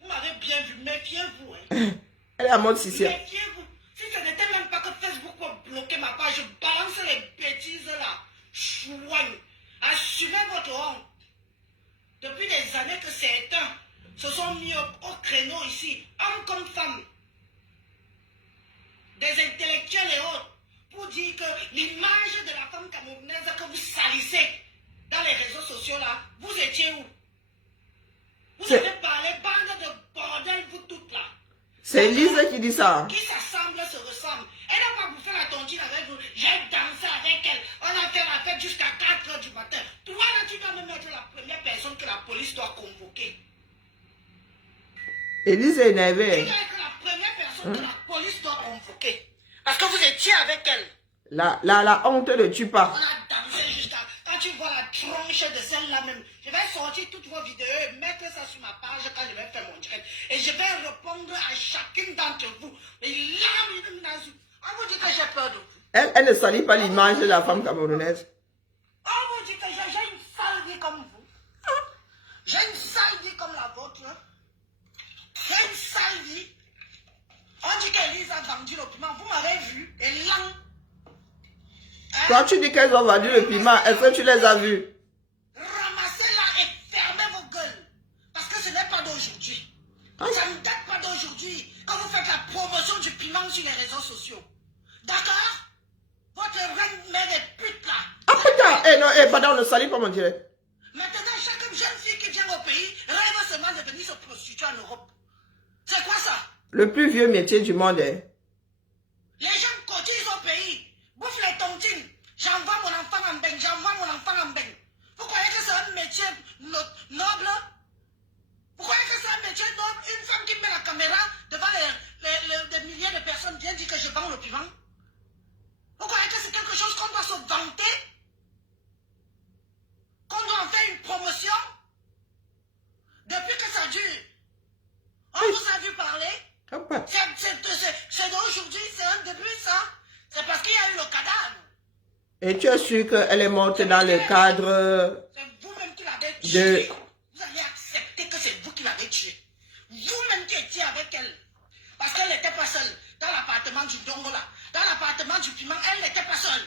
Vous m'avez bien vu, méfiez-vous. Hein. Elle est à mode si c'est. Méfiez-vous. Si ce n'était même pas que Facebook pour bloquer ma page, je balance les bêtises là. Chouane. Assumez votre honte. Depuis des années que certains se sont mis au créneau ici, hommes comme femmes, des intellectuels et autres, pour dire que l'image de la femme camerounaise que vous salissez dans les réseaux sociaux là, vous étiez où? Vous avez parlé bande de bordel, vous toutes là. C'est Elise qui dit ça. Qui s'assemble se ressemble. Elle n'a pas bouffé la tontine avec vous. J'ai dansé avec elle. On a fait la fête jusqu'à 4 h du matin. Toi là, tu dois me mettre la première personne que la police doit convoquer. Elise est énervée. Tu dois être la première personne que la police doit convoquer. Parce que vous étiez avec elle. La honte ne tue pas. On a dansé jusqu'à... Quand tu vois la tronche de celle-là même, je vais sortir toutes vos vidéos et mettre ça sur ma page quand je vais faire mon direct. Et je vais répondre à chacune d'entre vous. On vous dit que j'ai peur de vous. Elle ne salit pas l'image de la femme camerounaise. On vous dit que j'ai une sale vie comme vous. J'ai une sale vie comme la vôtre. J'ai une sale vie. On dit qu'Élise a vendu le piment. Vous m'avez vu. Et là... Quand tu dis qu'elles ont vendu le piment, est-ce que tu les as vus? Ramassez-la et fermez vos gueules. Parce que ce n'est pas d'aujourd'hui. Ça ne date pas d'aujourd'hui quand vous faites la promotion du piment sur les réseaux sociaux. D'accord? Votre reine mère des putes là. Ah putain, non, pardon, ne salit pas mon direct. Maintenant, chaque jeune fille qui vient au pays rêve seulement de venir se prostituer en Europe. C'est quoi ça? Le plus vieux métier du monde est... Les gens cotisent au pays. Bouffe les tontines. J'envoie mon enfant en bain. J'envoie mon enfant en bain. Vous croyez que c'est un métier noble? Vous croyez que c'est un métier noble? Une femme qui met la caméra devant des milliers de personnes vient dire que je vends le piment? Vous croyez que c'est quelque chose qu'on doit se vanter? Qu'on doit en faire une promotion? Depuis que ça dure, on vous a vu parler? C'est d'aujourd'hui, c'est un début ça? C'est parce qu'il y a eu le cadavre. Et tu es sûr qu'elle est morte dans le cadre... C'est vous-même qui l'avez tuée. Vous allez accepter que c'est vous qui l'avez tuée. Vous-même qui étiez avec elle. Parce qu'elle n'était pas seule. Dans l'appartement du Dongola, dans l'appartement du piment, elle n'était pas seule.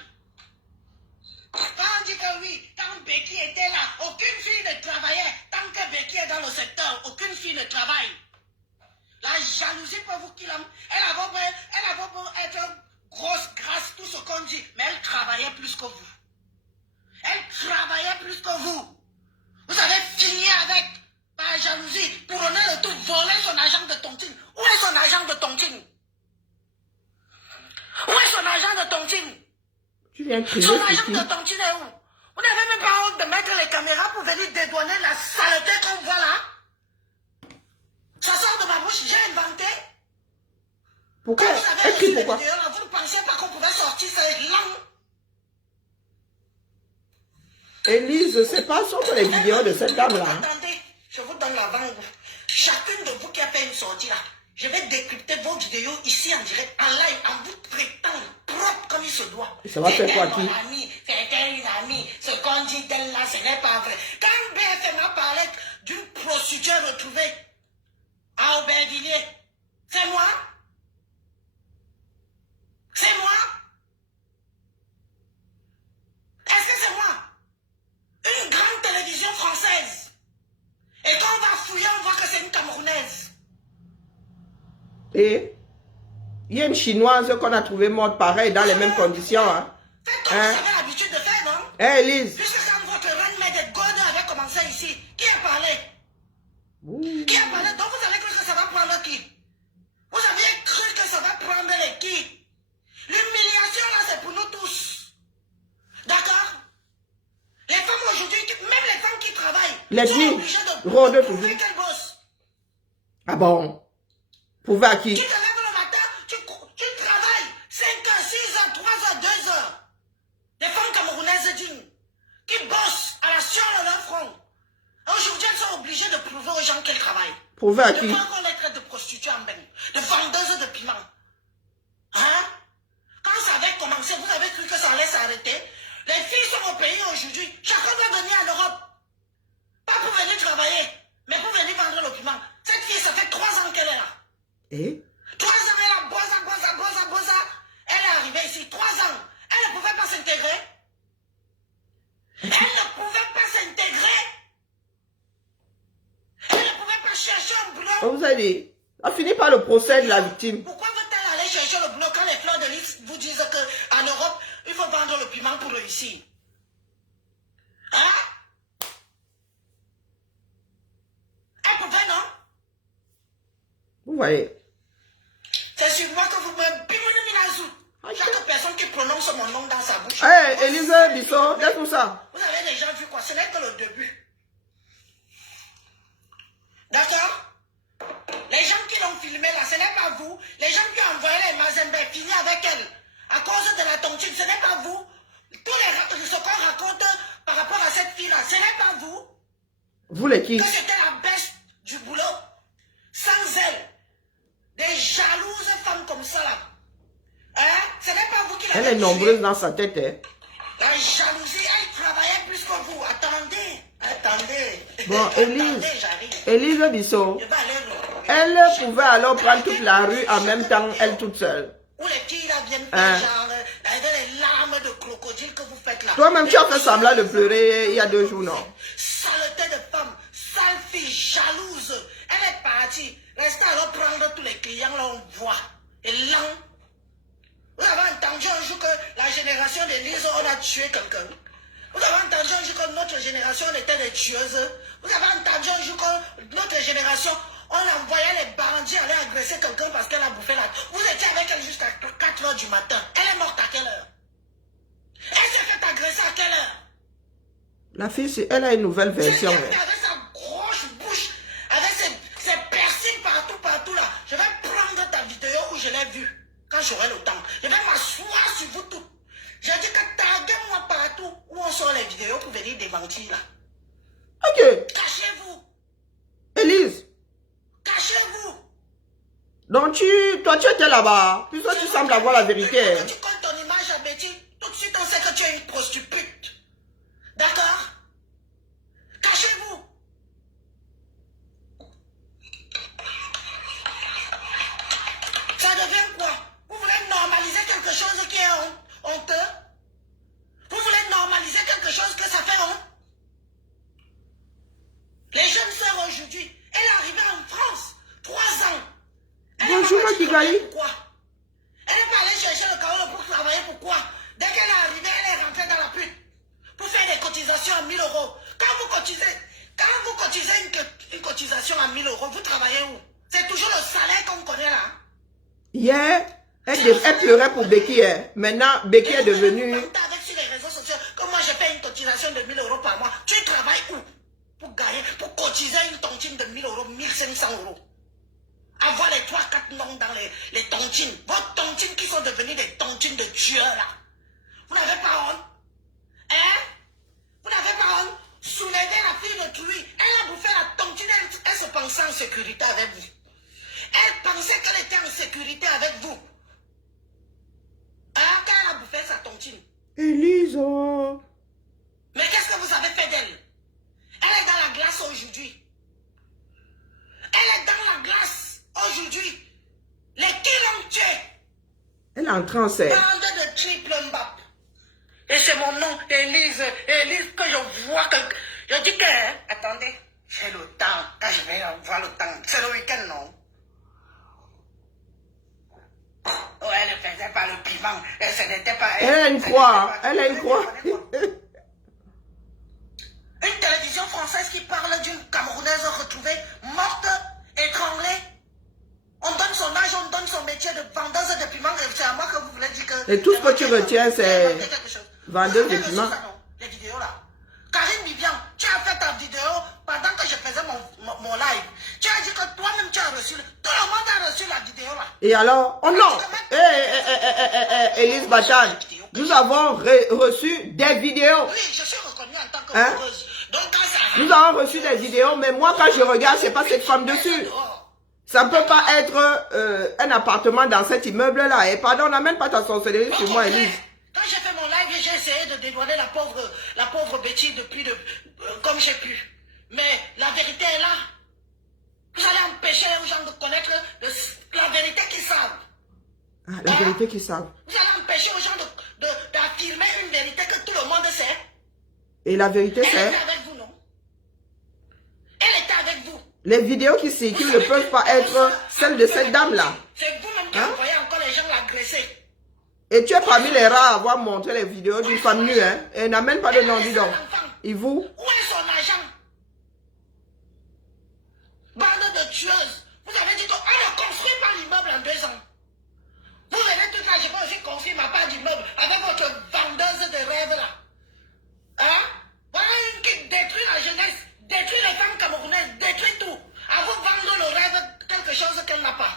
Quand on dit que oui, quand Becky était là, aucune fille ne travaillait. Tant que Becky est dans le secteur, aucune fille ne travaille. La jalousie pour vous qui l'aime. Elle a beau être grosse, grasse, tout ce qu'on dit, mais elle travaillait plus que vous. Elle travaillait plus que vous. Vous avez fini avec, par jalousie, pour donner le tout, voler son argent de tontine. Où est son argent de tontine? Où est son argent de tontine? Tu viens crier, son argent de tontine est où? Vous n'avez même pas honte de mettre les caméras pour venir dédouaner la saleté qu'on voit là? Ça sort de ma bouche, j'ai inventé. Pourquoi? Quand vous avez Écris reçu les pourquoi? vidéos là, vous ne pensiez pas qu'on pouvait sortir ces langues? Élise, c'est pas sur les vidéos de cette dame-là. Attendez, je vous donne la langue. Chacune de vous qui a fait une sortie là, je vais décrypter vos vidéos ici en direct, en live, en vous traitant propre comme il se doit. Ça va faire quoi qui? C'était une amie, ce qu'on dit d'elle là, ce n'est pas vrai. Quand BFM a parlé d'une prostituée retrouvée à Aubervilliers, c'est moi? C'est moi? Est-ce que c'est moi? Une grande télévision française. Et quand on va fouiller, on voit que c'est une Camerounaise. Et il y a une Chinoise qu'on a trouvée morte pareil, dans les mêmes conditions. Hein? Faites comme vous avez l'habitude de faire, non? Hé, Elise. Puisque quand votre reine Médette Gordon avait commencé ici, qui a parlé? Qui a parlé? Donc vous avez cru que ça va prendre qui? Vous aviez cru que ça va prendre les qui? L'humiliation là, c'est pour nous tous. D'accord? Les femmes aujourd'hui, même les femmes qui travaillent, Les sont filles, obligées de rôdent prouver toujours. qu'elles bossent. Ah bon? Prouver à qui? Tu te lèves le matin, tu travailles 5 heures, 6 heures, 3 heures, 2 heures. Les femmes camerounaises dignes qui bossent à la sueur de leur front. Aujourd'hui, elles sont obligées de prouver aux gens qu'elles travaillent. Prouver à qui? De quoi qu'on les traite de prostituées en benne, de vendeuses de piment. Hein? Quand ça avait commencé, vous avez cru que ça allait s'arrêter? Les filles sont au pays aujourd'hui. Chacun doit venir en Europe. Pas pour venir travailler, mais pour venir vendre le piment. Cette fille, ça fait 3 ans qu'elle est là. Et? 3 ans, elle a bossa. Elle est arrivée ici, 3 ans. Elle ne pouvait pas s'intégrer. Elle ne pouvait pas s'intégrer. Elle ne pouvait pas chercher un boulot. On vous a dit, on finit par le procès de la victime. Pourquoi veut-elle aller chercher le boulot quand les fleurs de lys vous disent qu'en Europe, il faut vendre le piment pour réussir? Hein? Elle pouvait, non? Vous voyez. C'est sur moi que vous me bimonominazou. Chaque personne qui prononce mon nom dans sa bouche. Hé, Élise Bissot, laisse-nous ça. Vous avez déjà vu quoi? Ce n'est que le début. D'accord? Les gens qui l'ont filmé là, ce n'est pas vous. Les gens qui ont envoyé les Mazembe finis avec elle. À cause de la tontine, ce n'est pas vous. Ce qu'on raconte par rapport à cette fille là, ce n'est pas vous. Vous les qui? Que c'était la baisse du boulot. Sans elle. Des jalouses femmes comme ça là. Hein? Ce n'est pas vous qui l'avez Elle est nombreuse dans sa tête. Hein? La jalousie, elle travaillait plus que vous. Attendez. Bon, Attendez, j'arrive. Élise Bissot, Je vais aller elle pouvait alors prendre toute la rue en même temps, elle toute seule. Où les filles là viennent faire genre avec les larmes de crocodile que vous faites là. Toi-même, tu as fait semblant de pleurer il y a 2 jours, non? Saleté de femme, sale fille, jalouse. Elle est partie. Restez alors prendre tous les clients là, on voit. Et là, vous avez entendu un jour que la génération des Lise, on a tué quelqu'un. Vous avez entendu un jour que notre génération était des tueuses. Vous avez entendu un jour que notre génération, on envoyait les bandits aller agresser quelqu'un parce qu'elle a bouffé la... Vous étiez avec elle jusqu'à 4 heures du matin. Elle est morte à quelle heure? Elle s'est fait agresser à quelle heure? La fille, elle a une nouvelle version. Avec sa grosse bouche, avec ses piercings partout là. Je vais prendre ta vidéo où je l'ai vue. Quand j'aurai le temps. Je vais m'asseoir sur vous tous. J'ai dit que taguez-moi partout où on sort les vidéos pour venir démentir là. Ok. Cachez-vous. Élise. Cachez-vous. Donc toi tu étais là-bas. Puisque tu sembles avoir la vérité. Quand tu comptes ton image à Betty, tout de suite on sait que tu es une prostituée. D'accord? Cachez-vous. Ça devient quoi? Vous voulez normaliser quelque chose qui est honteux? Vous voulez normaliser quelque chose que ça fait honte? Les jeunes sœurs aujourd'hui, elle est arrivée en France, 3 ans. Bonjour, ma Kigali. Pourquoi? Elle n'est pas allée chercher le Cameroun pour travailler, pourquoi? Dès qu'elle est arrivée, elle est rentrée dans la pute pour faire des cotisations à 1000 euros. Quand vous cotisez une cotisation à 1000 euros, vous travaillez où? C'est toujours le salaire qu'on connaît là. Hier, elle pleurait pour Becky. Hein. Maintenant, Becky est devenue... Avec sur les réseaux sociaux, comme moi j'ai fait une cotisation de 1000 euros par mois. Tu travailles où? Pour gagner, pour cotiser une tontine de 1000 euros, 1500 euros. Avoir les 3-4 noms dans les tontines. Vos tontines qui sont devenues des tontines de tueurs là. Vous n'avez pas honte? Hein? Vous n'avez pas honte? Soulevez la fille de Truy. Elle a bouffé la tontine, elle se pensait en sécurité avec vous. Elle pensait qu'elle était en sécurité avec vous. Hein, quand elle a bouffé sa tontine. Élise, oh. Mais qu'est-ce que vous avez fait d'elle? Elle est dans la glace aujourd'hui. Elle est dans la glace aujourd'hui. Les qui l'ont tué? Elle est en train, c'est... Bande de triple mbap. Et c'est mon nom, Élise. Élise, que je vois que... Je dis que... Attendez, j'ai le temps. Quand je vais avoir le temps. C'est le week-end, non? Oh, elle ne faisait pas le piment. Et ce n'était pas... Elle a une croix. Elle a une croix. Une télévision française qui parle d'une Camerounaise retrouvée, morte, étranglée. On donne son âge, on donne son métier de vendeuse de piment. Et c'est à moi que vous voulez dire que... Et tout ce que tu retiens, c'est... vendeuse de Vous avez piment. reçu ça, non? Les vidéos là. Karine Vivian, tu as fait ta vidéo pendant que je faisais mon live. Tu as dit que toi-même tu as reçu, tout le monde a reçu la vidéo là. Et alors? Oh non! Élise Bachane, nous avons reçu des vidéos. Oui, je suis reconnue en tant que Hein? heureuse. Donc quand ça... Nous avons reçu des vidéos, mais moi, quand je regarde, c'est pas cette femme dessus. Ça ne peut pas être un appartement dans cet immeuble-là. Et pardon, n'amène pas ta sorcellerie sur moi, Élise. Quand j'ai fait mon live, j'ai essayé de dévoiler la pauvre Betty comme j'ai pu. Mais la vérité est là. Vous allez empêcher aux gens de connaître la vérité qu'ils savent. Ah, la vérité qu'ils savent. Vous allez empêcher aux gens d'affirmer une vérité que tout le monde sait. Et la vérité, Elle c'est... était avec vous, non? Elle était avec vous. Les vidéos qui circulent ne peuvent pas être celles de cette dame-là. C'est vous-même qui Hein? envoyez encore les gens l'agresser. Et tu es parmi les rares à avoir montré les vidéos d'une femme nue, hein. Et n'amène pas de nom, dis donc. Et vous? Où est son argent? Bande de tueuses. Vous avez dit qu'on ne construit pas l'immeuble en 2 ans. Vous venez toute la journée aussi construire ma part d'immeuble avec votre vendeuse de rêves là. Hein? Voilà une qui détruit la jeunesse, détruit les femmes camerounaises, détruit tout. À vous vendre le rêve quelque chose qu'elle n'a pas.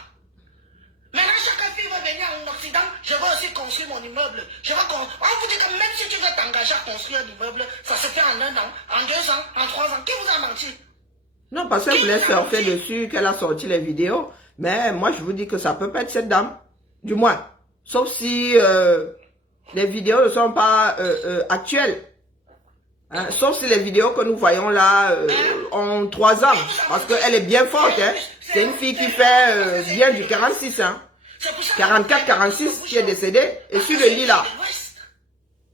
Maintenant, chaque fille veut venir en Occident, je veux aussi construire mon immeuble. On vous dit que même si tu veux t'engager à construire un immeuble, ça se fait en 1 an, en 2 ans, en 3 ans. Qui vous a menti? Non, parce qu'elle voulait surfer dessus, qu'elle a sorti les vidéos. Mais moi, je vous dis que ça peut pas être cette dame. Du moins. Sauf si les vidéos ne sont pas actuelles. Hein? Sauf si les vidéos que nous voyons là ont 3 ans. Parce qu'elle est bien forte. Hein? C'est une fille qui fait bien du 46. Hein? 44, 46 qui est décédée. Et sur le lit là.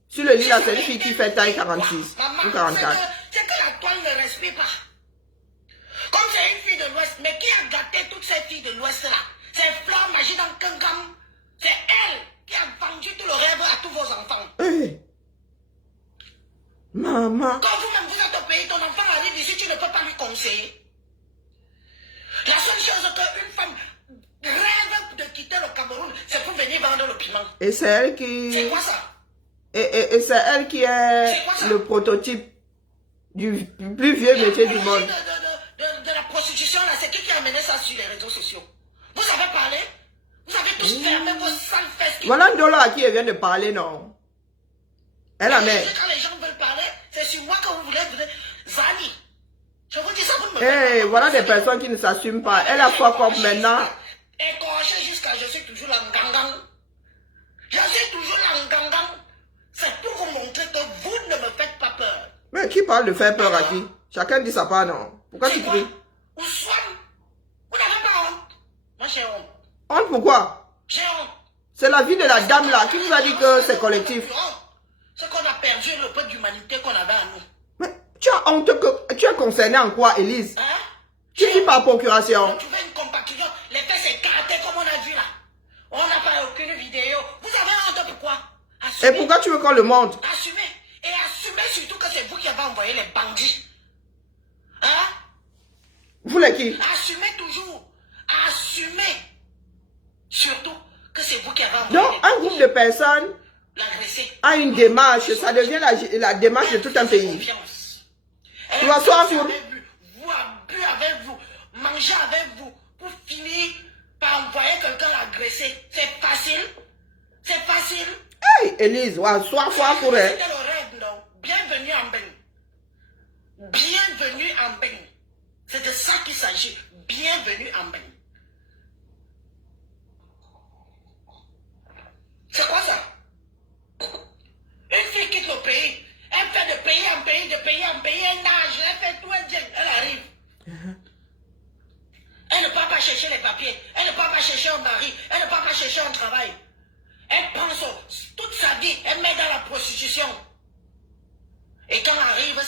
Sur le lit là, c'est une fille qui fait taille 46 ou 44. C'est que la toile ne respire pas. Comme c'est une fille de l'Ouest, mais qui a gâté toutes ces filles de l'Ouest là? C'est Fleur Magie dans Kangam. C'est elle qui a vendu tout le rêve à tous vos enfants. Hey. Maman. Quand vous-même vous êtes au pays, ton enfant arrive ici, tu ne peux pas lui conseiller. La seule chose qu'une femme rêve de quitter le Cameroun, c'est pour venir vendre le piment. Et c'est elle qui... C'est quoi ça? Et c'est elle qui est le prototype du plus vieux métier du monde. De la prostitution, là, c'est qui a amené ça sur les réseaux sociaux? Vous avez parlé? Vous avez tous fermé vos sales fesses. Voilà Ndola à qui elle vient de parler, non? Elle a mis. Quand les gens veulent parler, c'est sur moi que vous voulez. Zani. Je vous dis ça, vous me Eh, voilà des personnes qui ne s'assument pas. Elle a quoi comme maintenant? Écorché jusqu'à je suis toujours l'engangang. Je suis toujours l'engangang. C'est pour vous montrer que vous ne me faites pas peur. Mais qui parle de faire peur à qui? Chacun dit sa part, non? Pourquoi tu cries? Vous n'avez pas honte? Moi j'ai honte. Honte pourquoi? J'ai honte. C'est la vie de la dame là qui vous a dit que c'est collectif. C'est qu'on a perdu le peu d'humanité qu'on avait à nous. Mais tu as honte que... Tu es concerné en quoi, Élise? Hein? Tu dis par procuration. Tu veux une compatriote, les faits s'écartaient comme on a vu là. On n'a pas aucune vidéo. Vous avez honte pourquoi? Et pourquoi tu veux qu'on le montre? Assumez. Et assumez surtout que c'est vous qui avez envoyé les bandits. Hein? Vous les qui? Assumez toujours. Assumez. Surtout que c'est vous qui avez envoyé Donc, un groupe de personnes l'agressé. a une démarche. Ça devient la démarche de tout un pays. Tu vas soir pour... Vous a bu avec vous. Manger avec vous. Pour finir par envoyer quelqu'un l'agresser. C'est facile. C'est facile. Hey, Élise, sois pour elle. C'était le rêve, non? Bienvenue en Bénin. Bienvenue en Bénin. C'est de ça qu'il s'agit. Bienvenue en Bénin. C'est quoi ça? Une fille quitte le pays. Elle fait de pays en pays, de pays en pays. Elle nage, elle fait tout, elle arrive. Elle ne peut pas chercher les papiers. Elle ne peut pas chercher un mari. Elle ne peut pas chercher un travail. Elle pense toute sa vie, elle met dans la prostitution. Et quand arrive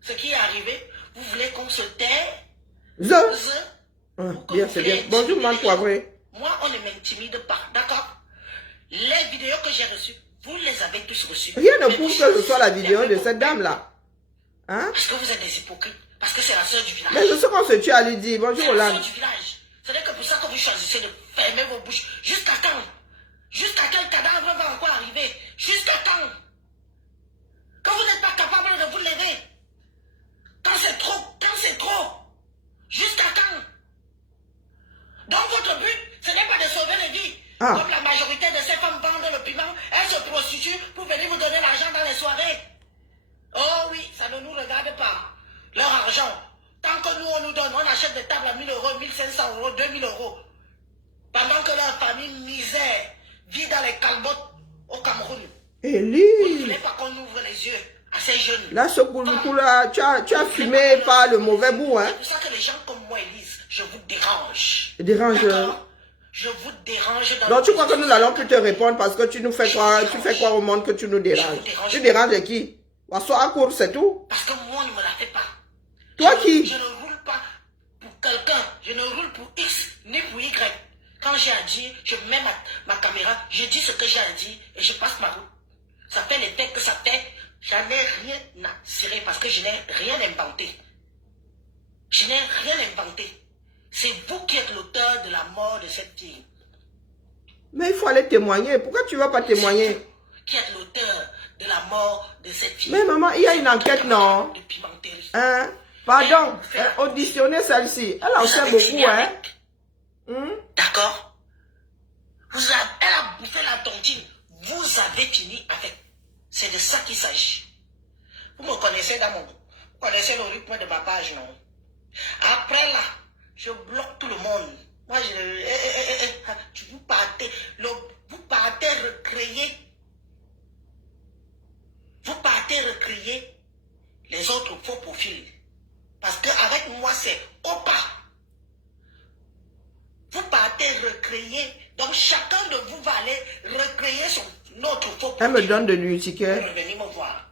ce qui est arrivé, vous voulez qu'on se tait? Bien, c'est bien. Bonjour, man poivré. Moi, on ne m'intimide pas, d'accord? Les vidéos que j'ai reçues, vous les avez tous reçues. Rien ne prouve que ce soit la vidéo de cette dame-là. Hein? Parce que vous êtes des hypocrites. Parce que c'est la sœur du village. Mais je sais qu'on se tue à lui dire. Bonjour, c'est la Hollande. sœur du village. Ce n'est que pour ça que vous choisissez de fermer vos bouches. Jusqu'à quand? Jusqu'à quel cadavre va encore arriver? Jusqu'à quand? Quand vous n'êtes pas capable de vous lever? Quand c'est trop? Jusqu'à quand? Donc votre but, ce n'est pas de sauver les vies. Comme la majorité de ces femmes vendent le piment, elles se prostituent pour venir vous donner l'argent dans les soirées. Oh oui, ça ne nous regarde pas. Leur argent. Tant que nous, on nous donne, on achète des tables à 1000 euros, 1500 euros, 2000 euros. Pendant que leur famille misère vit dans les calbottes au Cameroun. Élie. Vous ne voulez pas qu'on ouvre les yeux à ces jeunes. Là, ce coup-là, tu as fumé par le mauvais bout, hein. C'est pour ça que les gens comme moi, Elise, je vous dérange. Dérange. Je vous dérange dans. Donc tu crois que nous allons plus te répondre parce que tu nous fais croire, tu fais croire au monde que tu nous déranges. Tu déranges qui? Sois à court, c'est tout. Parce que moi, on ne me la fait pas. Toi qui? Je ne roule pas pour quelqu'un. Je ne roule pour X ni pour Y. Quand j'ai à dire, je mets ma caméra, je dis ce que j'ai à dire et je passe ma route. Ça fait l'effet que ça fait. J'en ai rien à cirer parce que je n'ai rien inventé. Je n'ai rien inventé. C'est vous qui êtes l'auteur de la mort de cette fille. Mais il faut aller témoigner. Pourquoi tu ne vas pas témoigner? C'est vous qui êtes l'auteur de la mort de cette fille. Mais maman, il y a une enquête, non? Hein? Pardon, auditionnez celle-ci. Elle en sait beaucoup, hein? D'accord? Elle a bouffé la tontine. Vous avez fini avec. C'est de ça qu'il s'agit. Vous me connaissez dans vous connaissez le rythme de ma page, non? Après là, je bloque tout le monde. Moi, vous partez recréer. Vous partez recréer les autres faux profils. Parce qu'avec moi, c'est OPA. Vous partez recréer. Donc, chacun de vous va aller recréer son autre faux profil. Elle me donne de lui ticket. Pour venir me voir.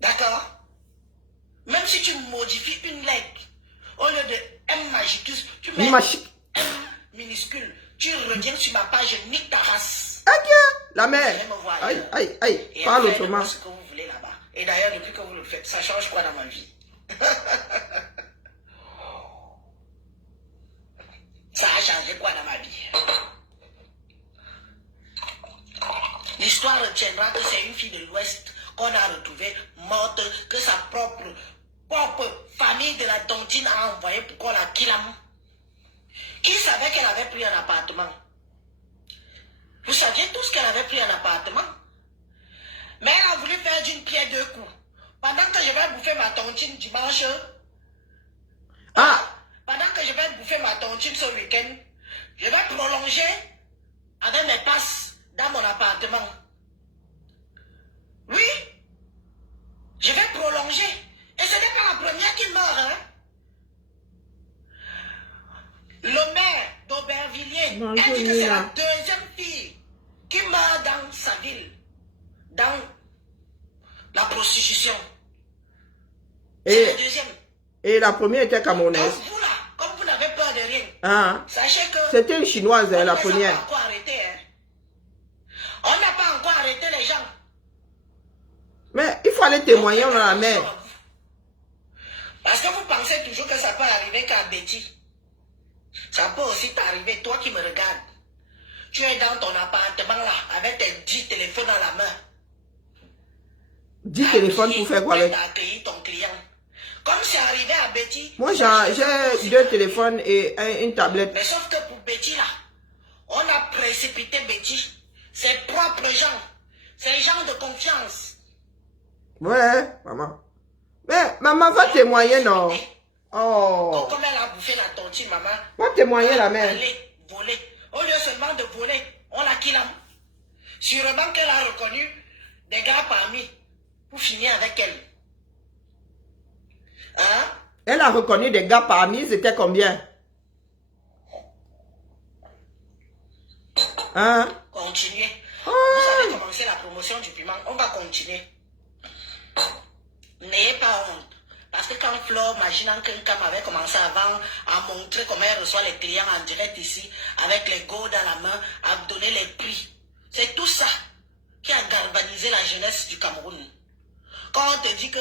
D'accord? Même si tu modifies une lettre, au lieu de M majuscule, tu mets M minuscule. Tu reviens sur ma page, je nique ta race. Ok, la mère. Aïe, parle autrement. Ce que vous voulez là-bas. Et d'ailleurs, depuis que vous le faites, ça change quoi dans ma vie? Ça a changé quoi dans ma vie? L'histoire retiendra que c'est une fille de l'Ouest qu'on a retrouvée morte, que sa propre famille de la tontine a envoyé pour qu'on la killame. Qui savait qu'elle avait pris un appartement? Vous saviez tous qu'elle avait pris un appartement? Mais elle a voulu faire d'une pierre deux coups. Pendant que je vais bouffer ma tontine dimanche, pendant que je vais bouffer ma tontine ce week-end, je vais prolonger avec mes passes dans mon appartement. Oui, je vais prolonger. Et ce n'est pas la première qui meurt, hein. Le maire d'Aubervilliers, elle dit que c'est la deuxième fille qui meurt dans sa ville, dans la prostitution. C'est la deuxième. Et la première était camerounaise. Comme vous là, comme vous n'avez peur de rien, sachez que c'était une chinoise, la première. On n'a pas encore arrêté, hein. On n'a pas encore arrêté les gens. Mais il faut aller témoigner dans la mer. Parce que vous pensez toujours que ça peut arriver qu'à Betty. Ça peut aussi t'arriver, toi qui me regardes. Tu es dans ton appartement là, avec tes 10 téléphones dans la main. 10 téléphones pour faire quoi avec? Accueillir ton client. Comme c'est arrivé à Betty. Moi j'ai 2 téléphones et une tablette. Mais sauf que pour Betty là, on a précipité Betty. Ses propres gens. Ses gens de confiance. Ouais, maman. Mais maman va témoigner, non? Oh. Comme elle a bouffé la tontine, maman. Va témoigner la mère. Voler. Au lieu seulement de voler, on l'a killé. Sûrement qu'elle a reconnu des gars parmi pour finir avec elle. Hein? Elle a reconnu des gars parmi, c'était combien? Hein? Continuez. Oh. Vous avez commencé la promotion du piment. On va continuer. N'ayez pas honte. Parce que quand Flore, imaginant qu'un cam avait commencé avant à montrer comment elle reçoit les clients en direct ici, avec les go dans la main, à donner les prix. C'est tout ça qui a galvanisé la jeunesse du Cameroun. Quand on te dit que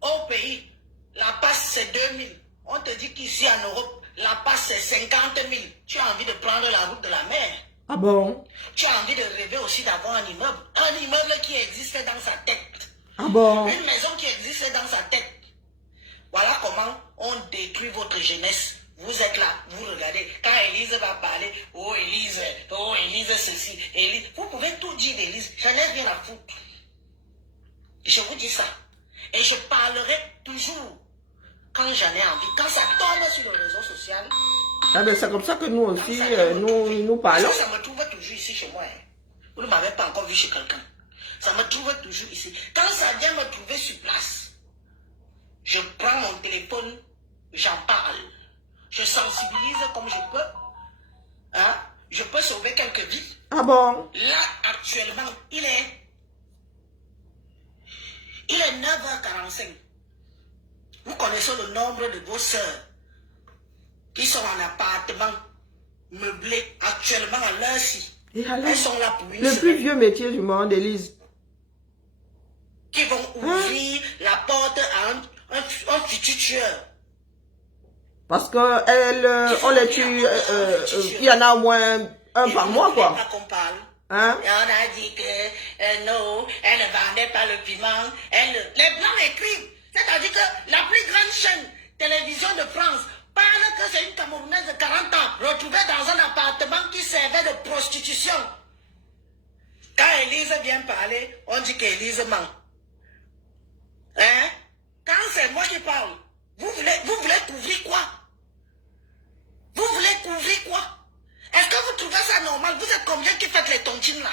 au pays, la passe c'est 2000, on te dit qu'ici en Europe, la passe c'est 50 000, tu as envie de prendre la route de la mer. Ah bon? Tu as envie de rêver aussi d'avoir un immeuble qui existe dans sa tête. Ah bon? Une maison qui existe dans sa tête. Voilà comment on détruit votre jeunesse. Vous êtes là, vous regardez. Quand Élise va parler, oh Élise ceci, Élise. Vous pouvez tout dire d'Élise, j'en ai rien à foutre. Je vous dis ça. Et je parlerai toujours quand j'en ai envie. Quand ça tombe sur le réseau social. Ah ben c'est comme ça que nous aussi, nous parlons. Ça me trouve toujours ici chez moi. Hein. Vous ne m'avez pas encore vu chez quelqu'un. Ça me trouve toujours ici. Quand ça vient me trouver sur place, je prends mon téléphone, j'en parle. Je sensibilise comme je peux. Hein? Je peux sauver quelques vies. Ah bon? Là, actuellement, il est 9h45. Vous connaissez le nombre de vos sœurs qui sont en appartement meublé actuellement à l'heure-ci. Elles sont là pour une le semaine. plus vieux métier du monde, Élise. Qui vont ouvrir la porte à un futur tueur. Parce que on les tue, il y en a au moins un par mois, quoi. Pas qu'on parle. Hein? Et on a dit que non, elle ne vendait pas le piment. Les Blancs écrivent. C'est-à-dire que la plus grande chaîne télévision de France parle que c'est une Camerounaise de 40 ans retrouvée dans un appartement qui servait de prostitution. Quand Élise vient parler, on dit qu'Élise ment. Hein? Quand c'est moi qui parle, vous voulez couvrir quoi? Vous voulez couvrir quoi? Est-ce que vous trouvez ça normal? Vous êtes combien qui faites les tontines là?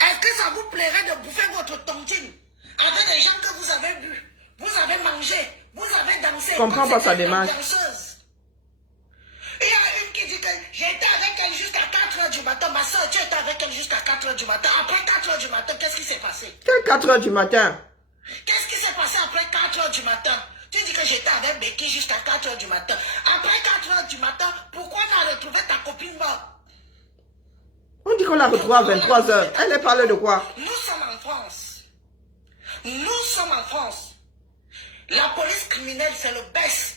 Est-ce que ça vous plairait de bouffer votre tontine avec des gens que vous avez bu, vous avez mangé, vous avez dansé? Je comprends pas sa démarche. Il y a une qui dit que j'étais avec elle jusqu'à 4h du matin. Ma soeur, tu étais avec elle jusqu'à 4h du matin. Après 4h du matin, qu'est-ce qui s'est passé? Quel 4h du matin? Qu'est-ce qui s'est passé après 4h du matin? Tu dis que j'étais avec Becky jusqu'à 4h du matin. Après 4h du matin, pourquoi on a retrouvé ta copine morte? On dit qu'on l'a retrouvée à 23h. Elle est parlé de quoi? Nous sommes en France. Nous sommes en France. La police criminelle, c'est le best.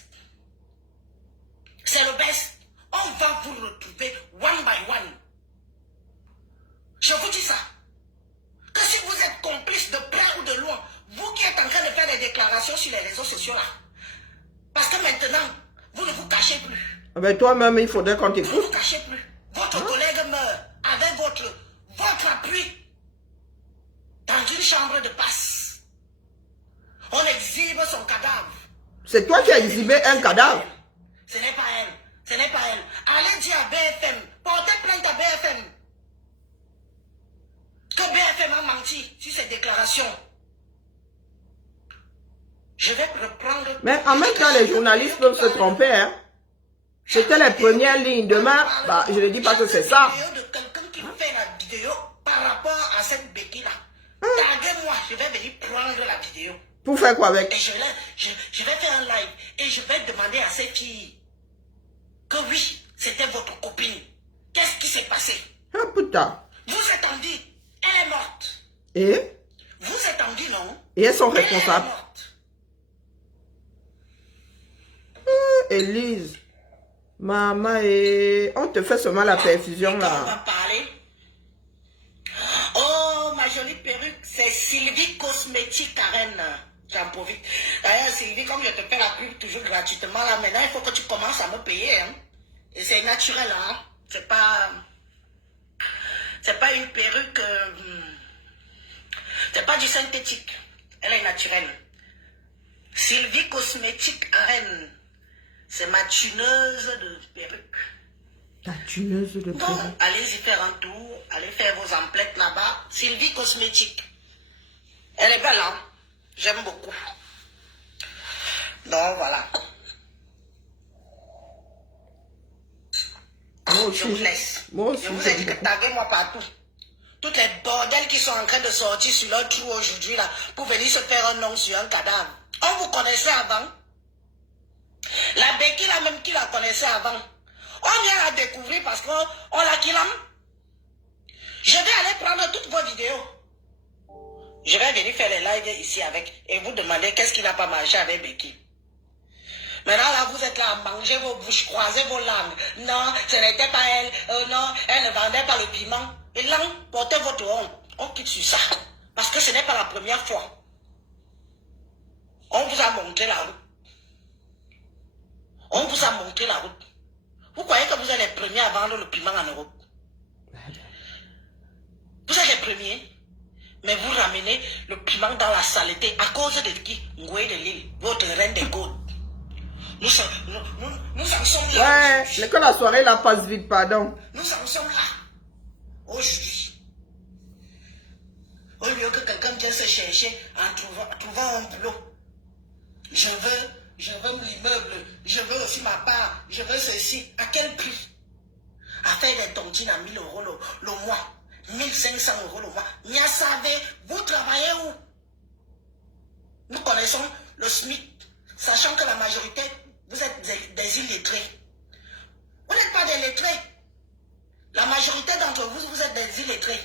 C'est le best. On va vous retrouver one by one. Je vous dis ça. Que si vous êtes complice de près ou de loin, vous qui êtes en train de faire des déclarations sur les réseaux sociaux là, parce que maintenant, vous ne vous cachez plus. Ah ben toi-même, il faudrait qu'on Vous ne t'écoute. vous cachez plus. Votre collègue meurt avec votre appui dans une chambre de passe. On exhibe son cadavre. C'est toi qui as exhibé un cadavre. Ce n'est pas elle. Ce n'est pas elle. Allez dire à BFM. Portez plainte à BFM. Que BFM a menti sur ces déclarations. Je vais reprendre... Mais en même temps, les journalistes peuvent se tromper. Hein? C'était les premières lignes. Demain, bah, je ne dis pas que c'est ça. De quelqu'un qui fait la vidéo par rapport à cette béquille-là. Taguez-moi, je vais venir prendre la vidéo. Pour faire quoi avec? Et je vais faire un live. Et je vais demander à ces filles que oui, c'était votre copine. Qu'est-ce qui s'est passé? Ah putain. Vous êtes en vie. Elle est morte. Et? Vous êtes en vie, non? Et elles sont Elle est responsables. morte. Élise. Maman, et on te fait seulement la perfusion On là. va parler. Oh, ma jolie perruque, c'est Sylvie Cosmétique Arène. J'en profite. D'ailleurs, Sylvie, comme je te fais la pub toujours gratuitement, là, maintenant, il faut que tu commences à me payer. Hein. Et c'est naturel, hein. C'est pas une perruque. C'est pas du synthétique. Elle est naturelle. Sylvie Cosmétique Arène. C'est ma tuneuse de perruque. La tuneuse de Bon, perruque. allez-y faire un tour. Allez faire vos emplettes là-bas. Sylvie Cosmétique. Elle est belle, hein? J'aime beaucoup. Donc, voilà. Moi Je aussi. vous laisse. Moi aussi. Je vous ai dit que taguez-moi partout. Toutes les bordels qui sont en train de sortir sur leur trou aujourd'hui là pour venir se faire un nom sur un cadavre. On vous connaissait avant. La Becky là même qui la connaissait avant. On vient la découvrir parce qu'on la kilame. Je vais aller prendre toutes vos vidéos. Je vais venir faire les lives ici avec et vous demander qu'est-ce qui n'a pas marché avec Becky. Maintenant là, vous êtes là à manger vos bouches, croiser vos langues. Non, ce n'était pas elle. Non, elle ne vendait pas le piment. Et là, portez votre honte. On quitte sur ça. Parce que ce n'est pas la première fois. On vous a montré la route. On vous a montré la route. Vous croyez que vous êtes les premiers à vendre le piment en Europe? Vous êtes les premiers. Mais vous ramenez le piment dans la saleté à cause de qui? Ngoué de l'île, votre reine des côtes. Nous en sommes là. Ouais, que la soirée la passe vite, pardon. Nous en sommes là. Aujourd'hui. Au lieu que quelqu'un vienne se chercher en trouvant un boulot. Je veux l'immeuble, je veux aussi ma part, je veux ceci. À quel prix? À faire des tontines à 1000 € le mois. 1500 € le mois. Nia savez, vous travaillez où? Nous connaissons le SMIC, sachant que la majorité, vous êtes des illettrés. Vous n'êtes pas des lettrés. La majorité d'entre vous, vous êtes des illettrés.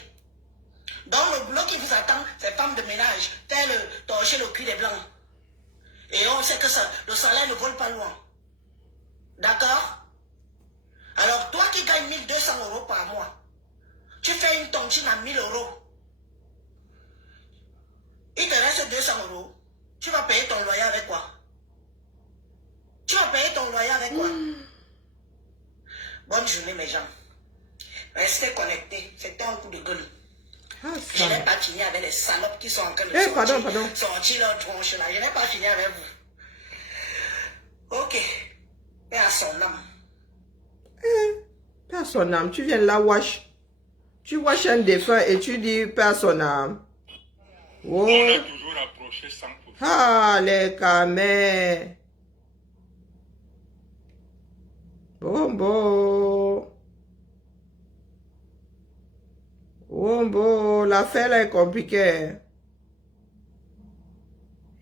Donc le boulot qui vous attend, c'est femme de ménage, faire torcher le cul des blancs. Et on sait que le salaire ne vole pas loin. D'accord? Alors toi qui gagnes 1200 € par mois, tu fais une tontine à 1000 €. Il te reste 200 €. Tu vas payer ton loyer avec quoi? Tu vas payer ton loyer avec quoi? Bonne journée mes gens. Restez connectés. C'était un coup de gueule. Je n'ai pas fini avec les salopes qui sont en train de sortir leur tronche là. Je n'ai pas fini avec vous. Ok. Et à son âme. Paix à son âme. Tu viens là, wash. Tu washes un défunt et tu dis paix à son âme. Oh. On est toujours approché 100%. Ah, les camés. Bon. L'affaire là est compliquée.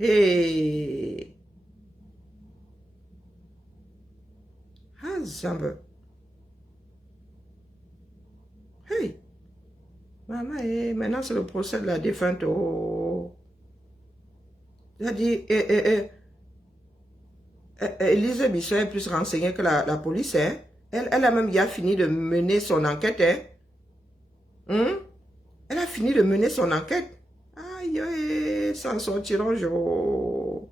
Hey. Ah, Zambe. Hey. Maman, maintenant c'est le procès de la défunte. Oh. Il dit, Élise Bissot est plus renseignée que la police. Hein? Elle a même fini de mener son enquête. Hein? Elle a fini de mener son enquête. Aïe, s'en sortiront jour.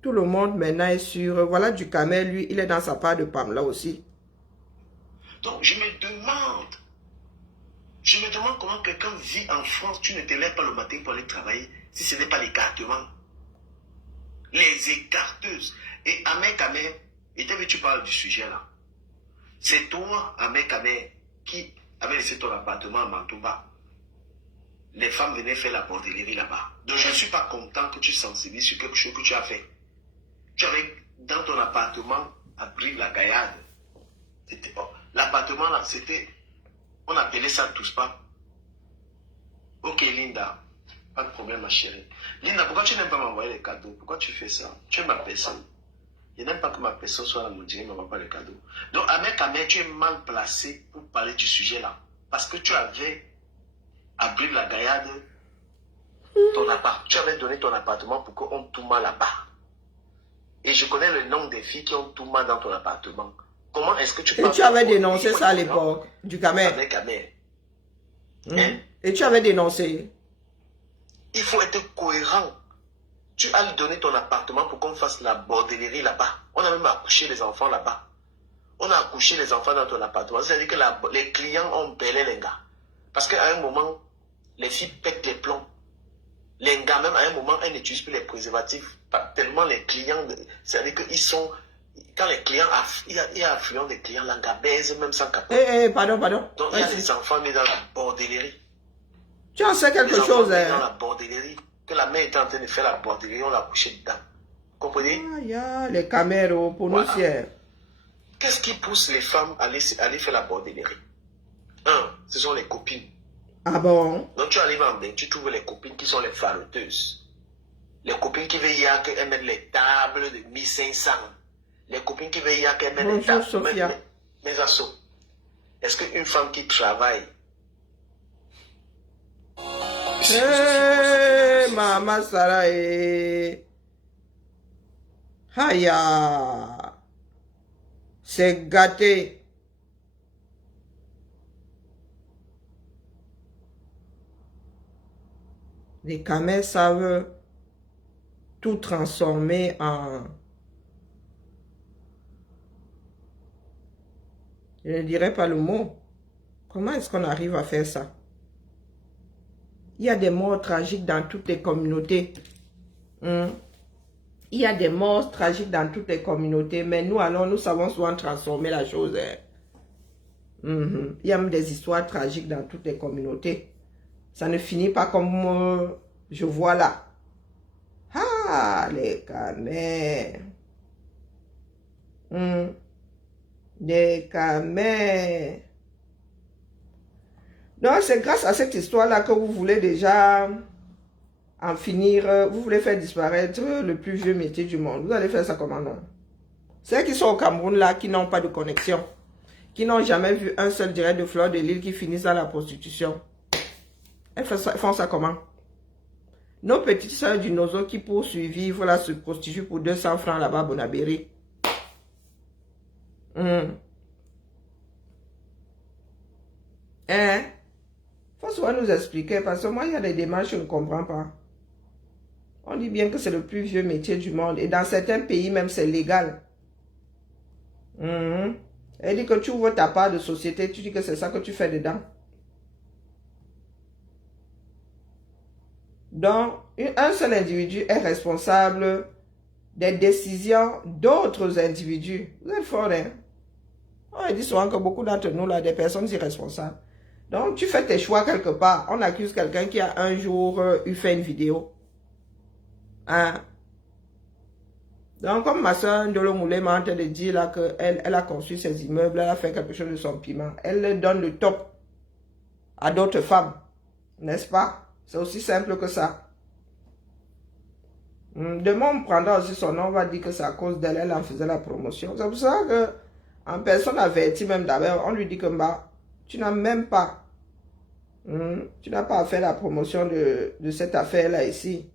Tout le monde maintenant est sûr. Voilà du Camel, lui, il est dans sa part de Pamela aussi. Donc je me demande comment quelqu'un vit en France, tu ne te lèves pas le matin pour aller travailler, si ce n'est pas l'écartement. Les écarteuses. Et Ahmed Kamer, et tu parles du sujet là. C'est toi, Ahmed Kamer, qui avait laissé ton appartement à Mantouba. Les femmes venaient faire la bordellerie là-bas. Donc je ne suis pas content que tu sensibilises sur quelque chose que tu as fait. Tu avais dans ton appartement à Brive-la-Gaillarde. L'appartement là, c'était, on appelait ça tous pas. Ok Linda, pas de problème ma chérie. Linda, pourquoi tu n'aimes pas m'envoyer les cadeaux? Pourquoi tu fais ça? Tu es ma personne. Je n'aime pas que ma personne soit là, mon Dieu, ne m'envoie pas les cadeaux. Donc Ahmed Kamer, tu es mal placé pour parler du sujet là. Parce que tu avais à Brive-la-Gaillarde ton appart. Tu avais donné ton appartement pour qu'on tout mal là-bas. Et je connais le nom des filles qui ont tout mal dans ton appartement. Comment est-ce que tu peux... Et tu avais dénoncé ça à l'époque, du Kamer. Avec Kamer. Hein? Et tu avais dénoncé. Il faut être cohérent. Tu as donné ton appartement pour qu'on fasse la bordellerie là-bas. On a même accouché les enfants là-bas. On a accouché les enfants dans ton appartement. C'est-à-dire que les clients ont belé les gars. Parce qu'à un moment, les filles pètent les plombs. Les gars, même à un moment, elles n'utilisent plus les préservatifs. Tellement les clients, c'est-à-dire qu'ils sont... Quand les clients, il y a affluent des clients, la gars baise même sans capote. Pardon. Donc il y a des enfants nés dans la bordellerie. Tu en sais quelque chose, hein? Dans la bordellerie, que la mère était en train de faire la bordellerie, on l'a couché dedans. Comprenez? Les caméras pour nous, c'est... Qu'est-ce qui pousse les femmes à aller faire la bordellerie? Ce sont les copines. Ah bon? Donc tu arrives en bain, tu trouves les copines qui sont les faroteuses. Les copines qui veillent à qu'elles mettent les tables de 1500. Les copines qui veillent à qu'elles mettent les tables. Sophia. Mes assos. Est-ce qu'une femme qui travaille... Maman Sarah Haya. C'est gâté. Les camels savent tout transformer en... Je ne dirais pas le mot. Comment est-ce qu'on arrive à faire ça? Il y a des morts tragiques dans toutes les communautés. Il y a des morts tragiques dans toutes les communautés. Mais nous, alors, nous savons souvent transformer la chose. Il y a même des histoires tragiques dans toutes les communautés. Ça ne finit pas comme je vois là. Ah, les camels. Des camels. Donc, c'est grâce à cette histoire-là que vous voulez déjà en finir. Vous voulez faire disparaître le plus vieux métier du monde. Vous allez faire ça comment, non? Ceux qui sont au Cameroun, là, qui n'ont pas de connexion, qui n'ont jamais vu un seul direct de Fleur de Lys qui finissent dans la prostitution. Elles font ça comment? Nos petites soeurs du Nozo qui pour survivre là se prostituent pour 200 francs là-bas à Bonabéry. Faut souvent nous expliquer parce que moi il y a des démarches que je ne comprends pas. On dit bien que c'est le plus vieux métier du monde et dans certains pays même c'est légal. Elle dit que tu ouvres ta part de société, tu dis que c'est ça que tu fais dedans. Donc, un seul individu est responsable des décisions d'autres individus. Vous êtes fort, hein? On dit souvent que beaucoup d'entre nous, là, des personnes irresponsables. Donc, tu fais tes choix quelque part. On accuse quelqu'un qui a un jour eu fait une vidéo. Donc, comme ma soeur Ndolo Moulé m'a en train de dire là qu'elle a construit ses immeubles, elle a fait quelque chose de son piment. Elle donne le top à d'autres femmes. N'est-ce pas? C'est aussi simple que ça. Demain, on prendra aussi son nom, on va dire que c'est à cause d'elle, elle en faisait la promotion. C'est pour ça que, en personne avertie même d'abord, on lui dit que bah, tu n'as même pas, tu n'as pas à faire la promotion de cette affaire-là ici.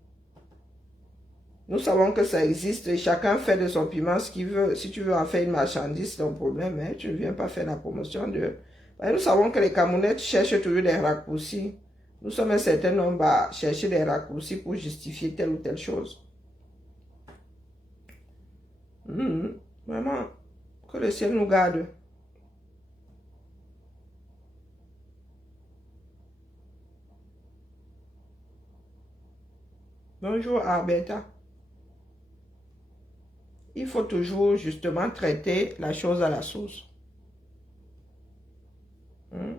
Nous savons que ça existe et chacun fait de son piment ce qu'il veut. Si tu veux en faire une marchandise, c'est ton problème, hein, tu ne viens pas faire la promotion de... Nous savons que les Camerounais cherchent toujours des raccourcis. Nous sommes un certain nombre à chercher des raccourcis pour justifier telle ou telle chose. Vraiment, que le ciel nous garde. Bonjour Alberta. Il faut toujours justement traiter la chose à la source. Il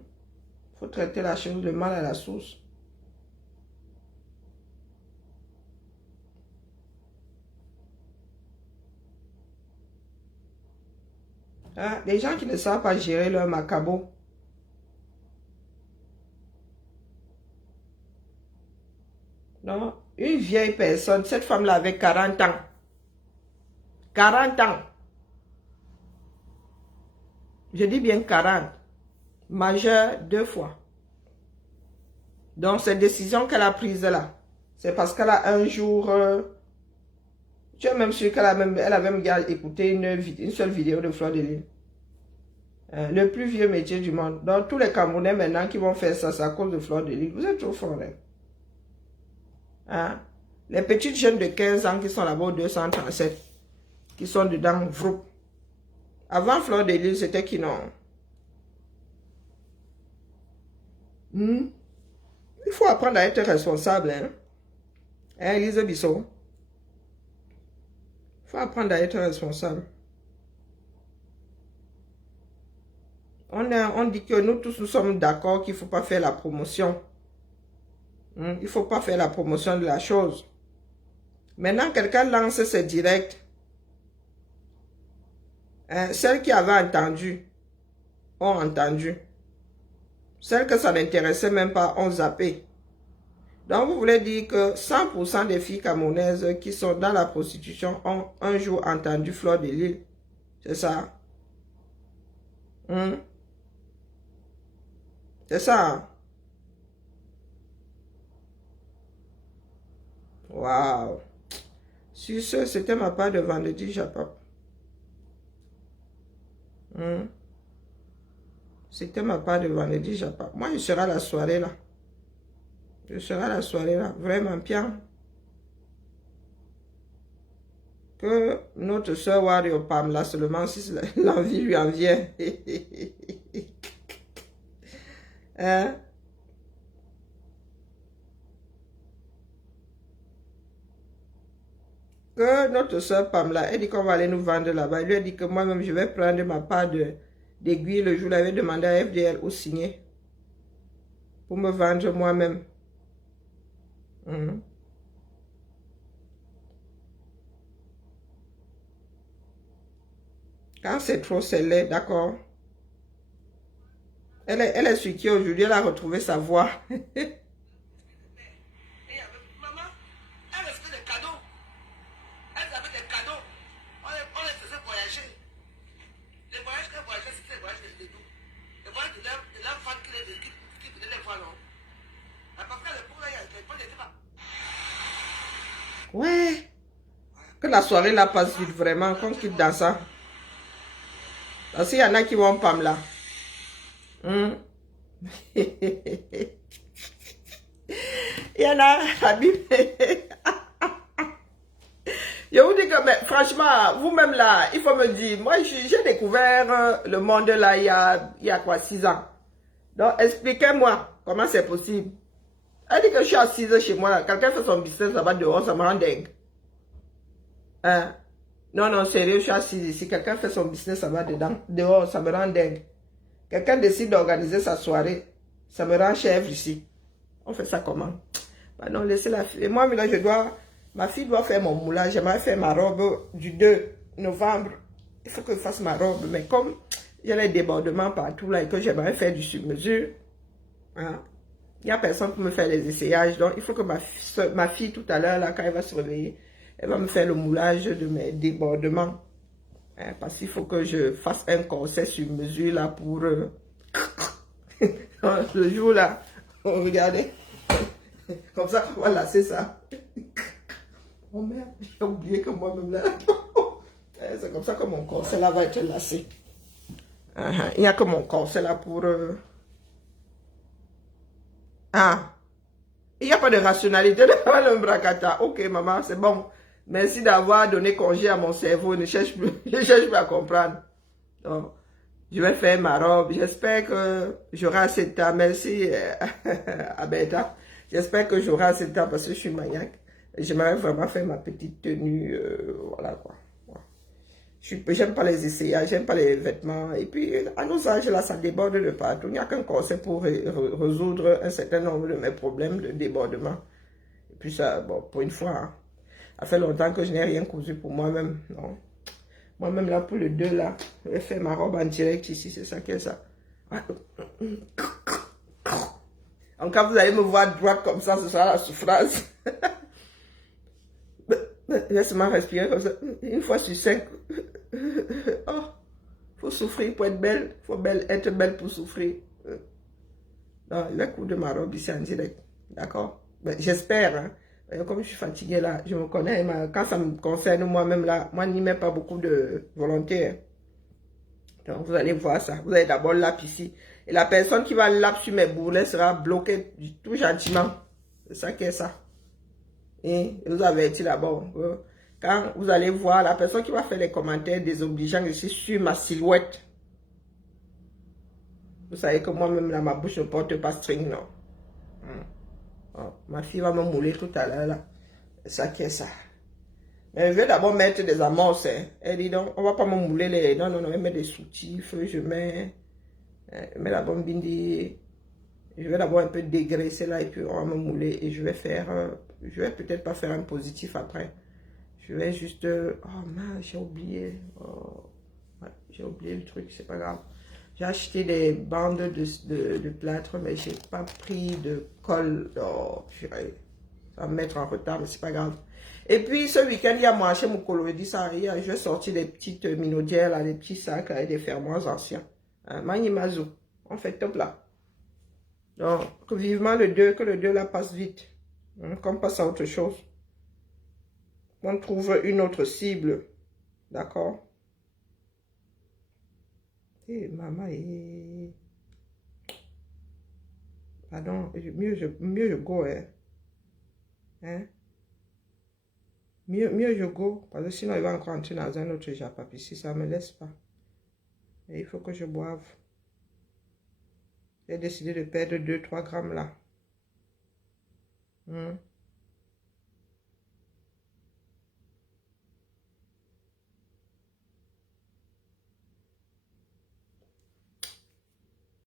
faut traiter la chose, le mal à la source. Les gens qui ne savent pas gérer leur macabo. Non, une vieille personne, cette femme-là avait 40 ans. 40 ans. Je dis bien 40. Majeure 2 fois. Donc, cette décision qu'elle a prise là, c'est parce qu'elle a un jour... tu es même sûr qu'elle avait même écouté une seule vidéo de Fleur de Lys. Le plus vieux métier du monde. Donc, tous les Camerounais maintenant qui vont faire ça, c'est à cause de Fleur de Lys. Vous êtes trop forts, hein? Les petites jeunes de 15 ans qui sont là-bas au 237, qui sont dedans, vroup. Avant Fleur de Lys, c'était qui non? Il faut apprendre à être responsable, hein? Hein, Elise Bissot? Faut apprendre à être responsable. On dit que nous tous, nous sommes d'accord qu'il ne faut pas faire la promotion. Il ne faut pas faire la promotion de la chose. Maintenant, quelqu'un lance ses directs. Celles qui avaient entendu, ont entendu. Celles que ça n'intéressait même pas, ont zappé. Donc, vous voulez dire que 100% des filles camerounaises qui sont dans la prostitution ont un jour entendu Fleur de Lys. C'est ça? C'est ça? Waouh! Sur ce, c'était ma part de vendredi, Japap. C'était ma part de vendredi, Japap. Moi, je serai à la soirée là. Je serai à la soirée là. Vraiment bien. Que notre soeur Wario Pam là, seulement si l'envie lui en vient. Hein? Que notre soeur Pamela, elle dit qu'on va aller nous vendre là-bas. Elle lui a dit que moi-même, je vais prendre ma part d'aiguille. Le jour, elle avait demandé à FDL au signer. Pour me vendre moi-même. Quand c'est trop, c'est laid, d'accord? Elle est sur qui aujourd'hui, elle a retrouvé sa voix. Maman, elle recevait des cadeaux. Elle avait des cadeaux. On les faisait voyager. Les voyages qu'elle voyageait, c'était les voyages de nous. Les voyages de leur femme qui venaient les voir, non? Parce qu'à l'époque, il y a des pas. Ouais. Que la soirée là passe vite, vraiment, qu'on quitte dans ça. Parce qu'il y en a qui vont Pam là. Il y en a, Habib. Je vous dis que, mais, franchement, vous-même là, il faut me dire, moi j'ai découvert le monde là il y a quoi, 6 ans. Donc expliquez-moi comment c'est possible. Elle dit que je suis assise chez moi là, quelqu'un fait son business là-bas dehors, ça me rend dingue. Hein? Non, sérieux, je suis assise ici, quelqu'un fait son business là-bas dehors, ça me rend dingue. Quelqu'un décide d'organiser sa soirée, ça me rend chèvre ici. On fait ça comment? Bah non, laissez la fille. Et moi, là, ma fille doit faire mon moulage. J'aimerais faire ma robe du 2 novembre. Il faut que je fasse ma robe. Mais comme il y a les débordements partout là et que j'aimerais faire du sur-mesure, hein, il n'y a personne pour me faire les essayages. Donc, il faut que ma fille, tout à l'heure, là, quand elle va se réveiller, elle va me faire le moulage de mes débordements. Hein, parce qu'il faut que je fasse un corset sur mesure là pour le jour là. Regardez. Comme ça, voilà, c'est ça. Oh merde, j'ai oublié que moi-même là. C'est comme ça que mon corset là va être lacé. Il n'y a que mon corset là pour... Ah, il n'y a pas de rationalité devant le bracata. Ok, maman, c'est bon. Merci d'avoir donné congé à mon cerveau. Ne cherche plus, je cherche plus à comprendre. Donc, je vais faire ma robe. J'espère que j'aurai assez de temps. Merci, Abeta. J'espère que j'aurai assez de temps parce que je suis maniaque. J'aimerais vraiment faire ma petite tenue. Voilà quoi. J'aime pas les essayages, j'aime pas les vêtements. Et puis, à nos âges là, ça déborde de partout. Il n'y a qu'un corset pour résoudre un certain nombre de mes problèmes de débordement. Et puis ça, bon, pour une fois, hein, ça fait longtemps que je n'ai rien cousu pour moi-même. Non. Moi-même là, pour le 2 là, je vais faire ma robe en direct ici, c'est ça qui est ça. Donc quand vous allez me voir droite comme ça, ce sera la souffrance. Laisse-moi respirer comme ça. Une fois sur 5. Oh, faut souffrir pour être belle. Faut être belle pour souffrir. Non, je vais coudre ma robe ici en direct. D'accord? J'espère. Hein. Comme je suis fatiguée là, je me connais. Quand ça me concerne moi-même là, moi n'y mets pas beaucoup de volonté. Hein. Donc vous allez voir ça. Vous allez d'abord lap ici. Et la personne qui va lap sur mes bourrelets sera bloquée tout gentiment. C'est ça qui est ça. Et vous avertis là-bas. Quand vous allez voir la personne qui va faire les commentaires désobligeants ici sur ma silhouette. Vous savez que moi-même là, ma bouche ne porte pas string, non. Oh, ma fille va me mouler tout à l'heure là. Ça qui est ça. Mais je vais d'abord mettre des amorces. Hein. Elle dit donc, on va pas me mouler les... Non, non, non, je mets des soutifs, je mets la bombe bindi. Je vais d'abord un peu dégraisser là et puis on va me mouler. Et je vais faire... je vais peut-être pas faire un positif après. Je vais juste... oh mince, j'ai oublié. Oh, ouais, j'ai oublié le truc, c'est pas grave. J'ai acheté des bandes de plâtre, mais j'ai pas pris de colle. Oh, purée. Ça va me mettre en retard, mais c'est pas grave. Et puis, ce week-end, il y a moi, chez Moukolo, il dit ça, je vais sortir des petites minaudières, là, des petits sacs, là, et des fermoirs anciens. Hein, Magnimazo. On fait top là. Donc, vivement le 2, que le 2 là passe vite. Hein, qu'on passe à autre chose. On trouve une autre cible. D'accord? Eh, maman, pardon, mieux je go, hein. Hein? Mieux je go, parce que sinon il va encore entrer dans un autre japap ici, ça ne me laisse pas. Et il faut que je boive. J'ai décidé de perdre 2-3 grammes là.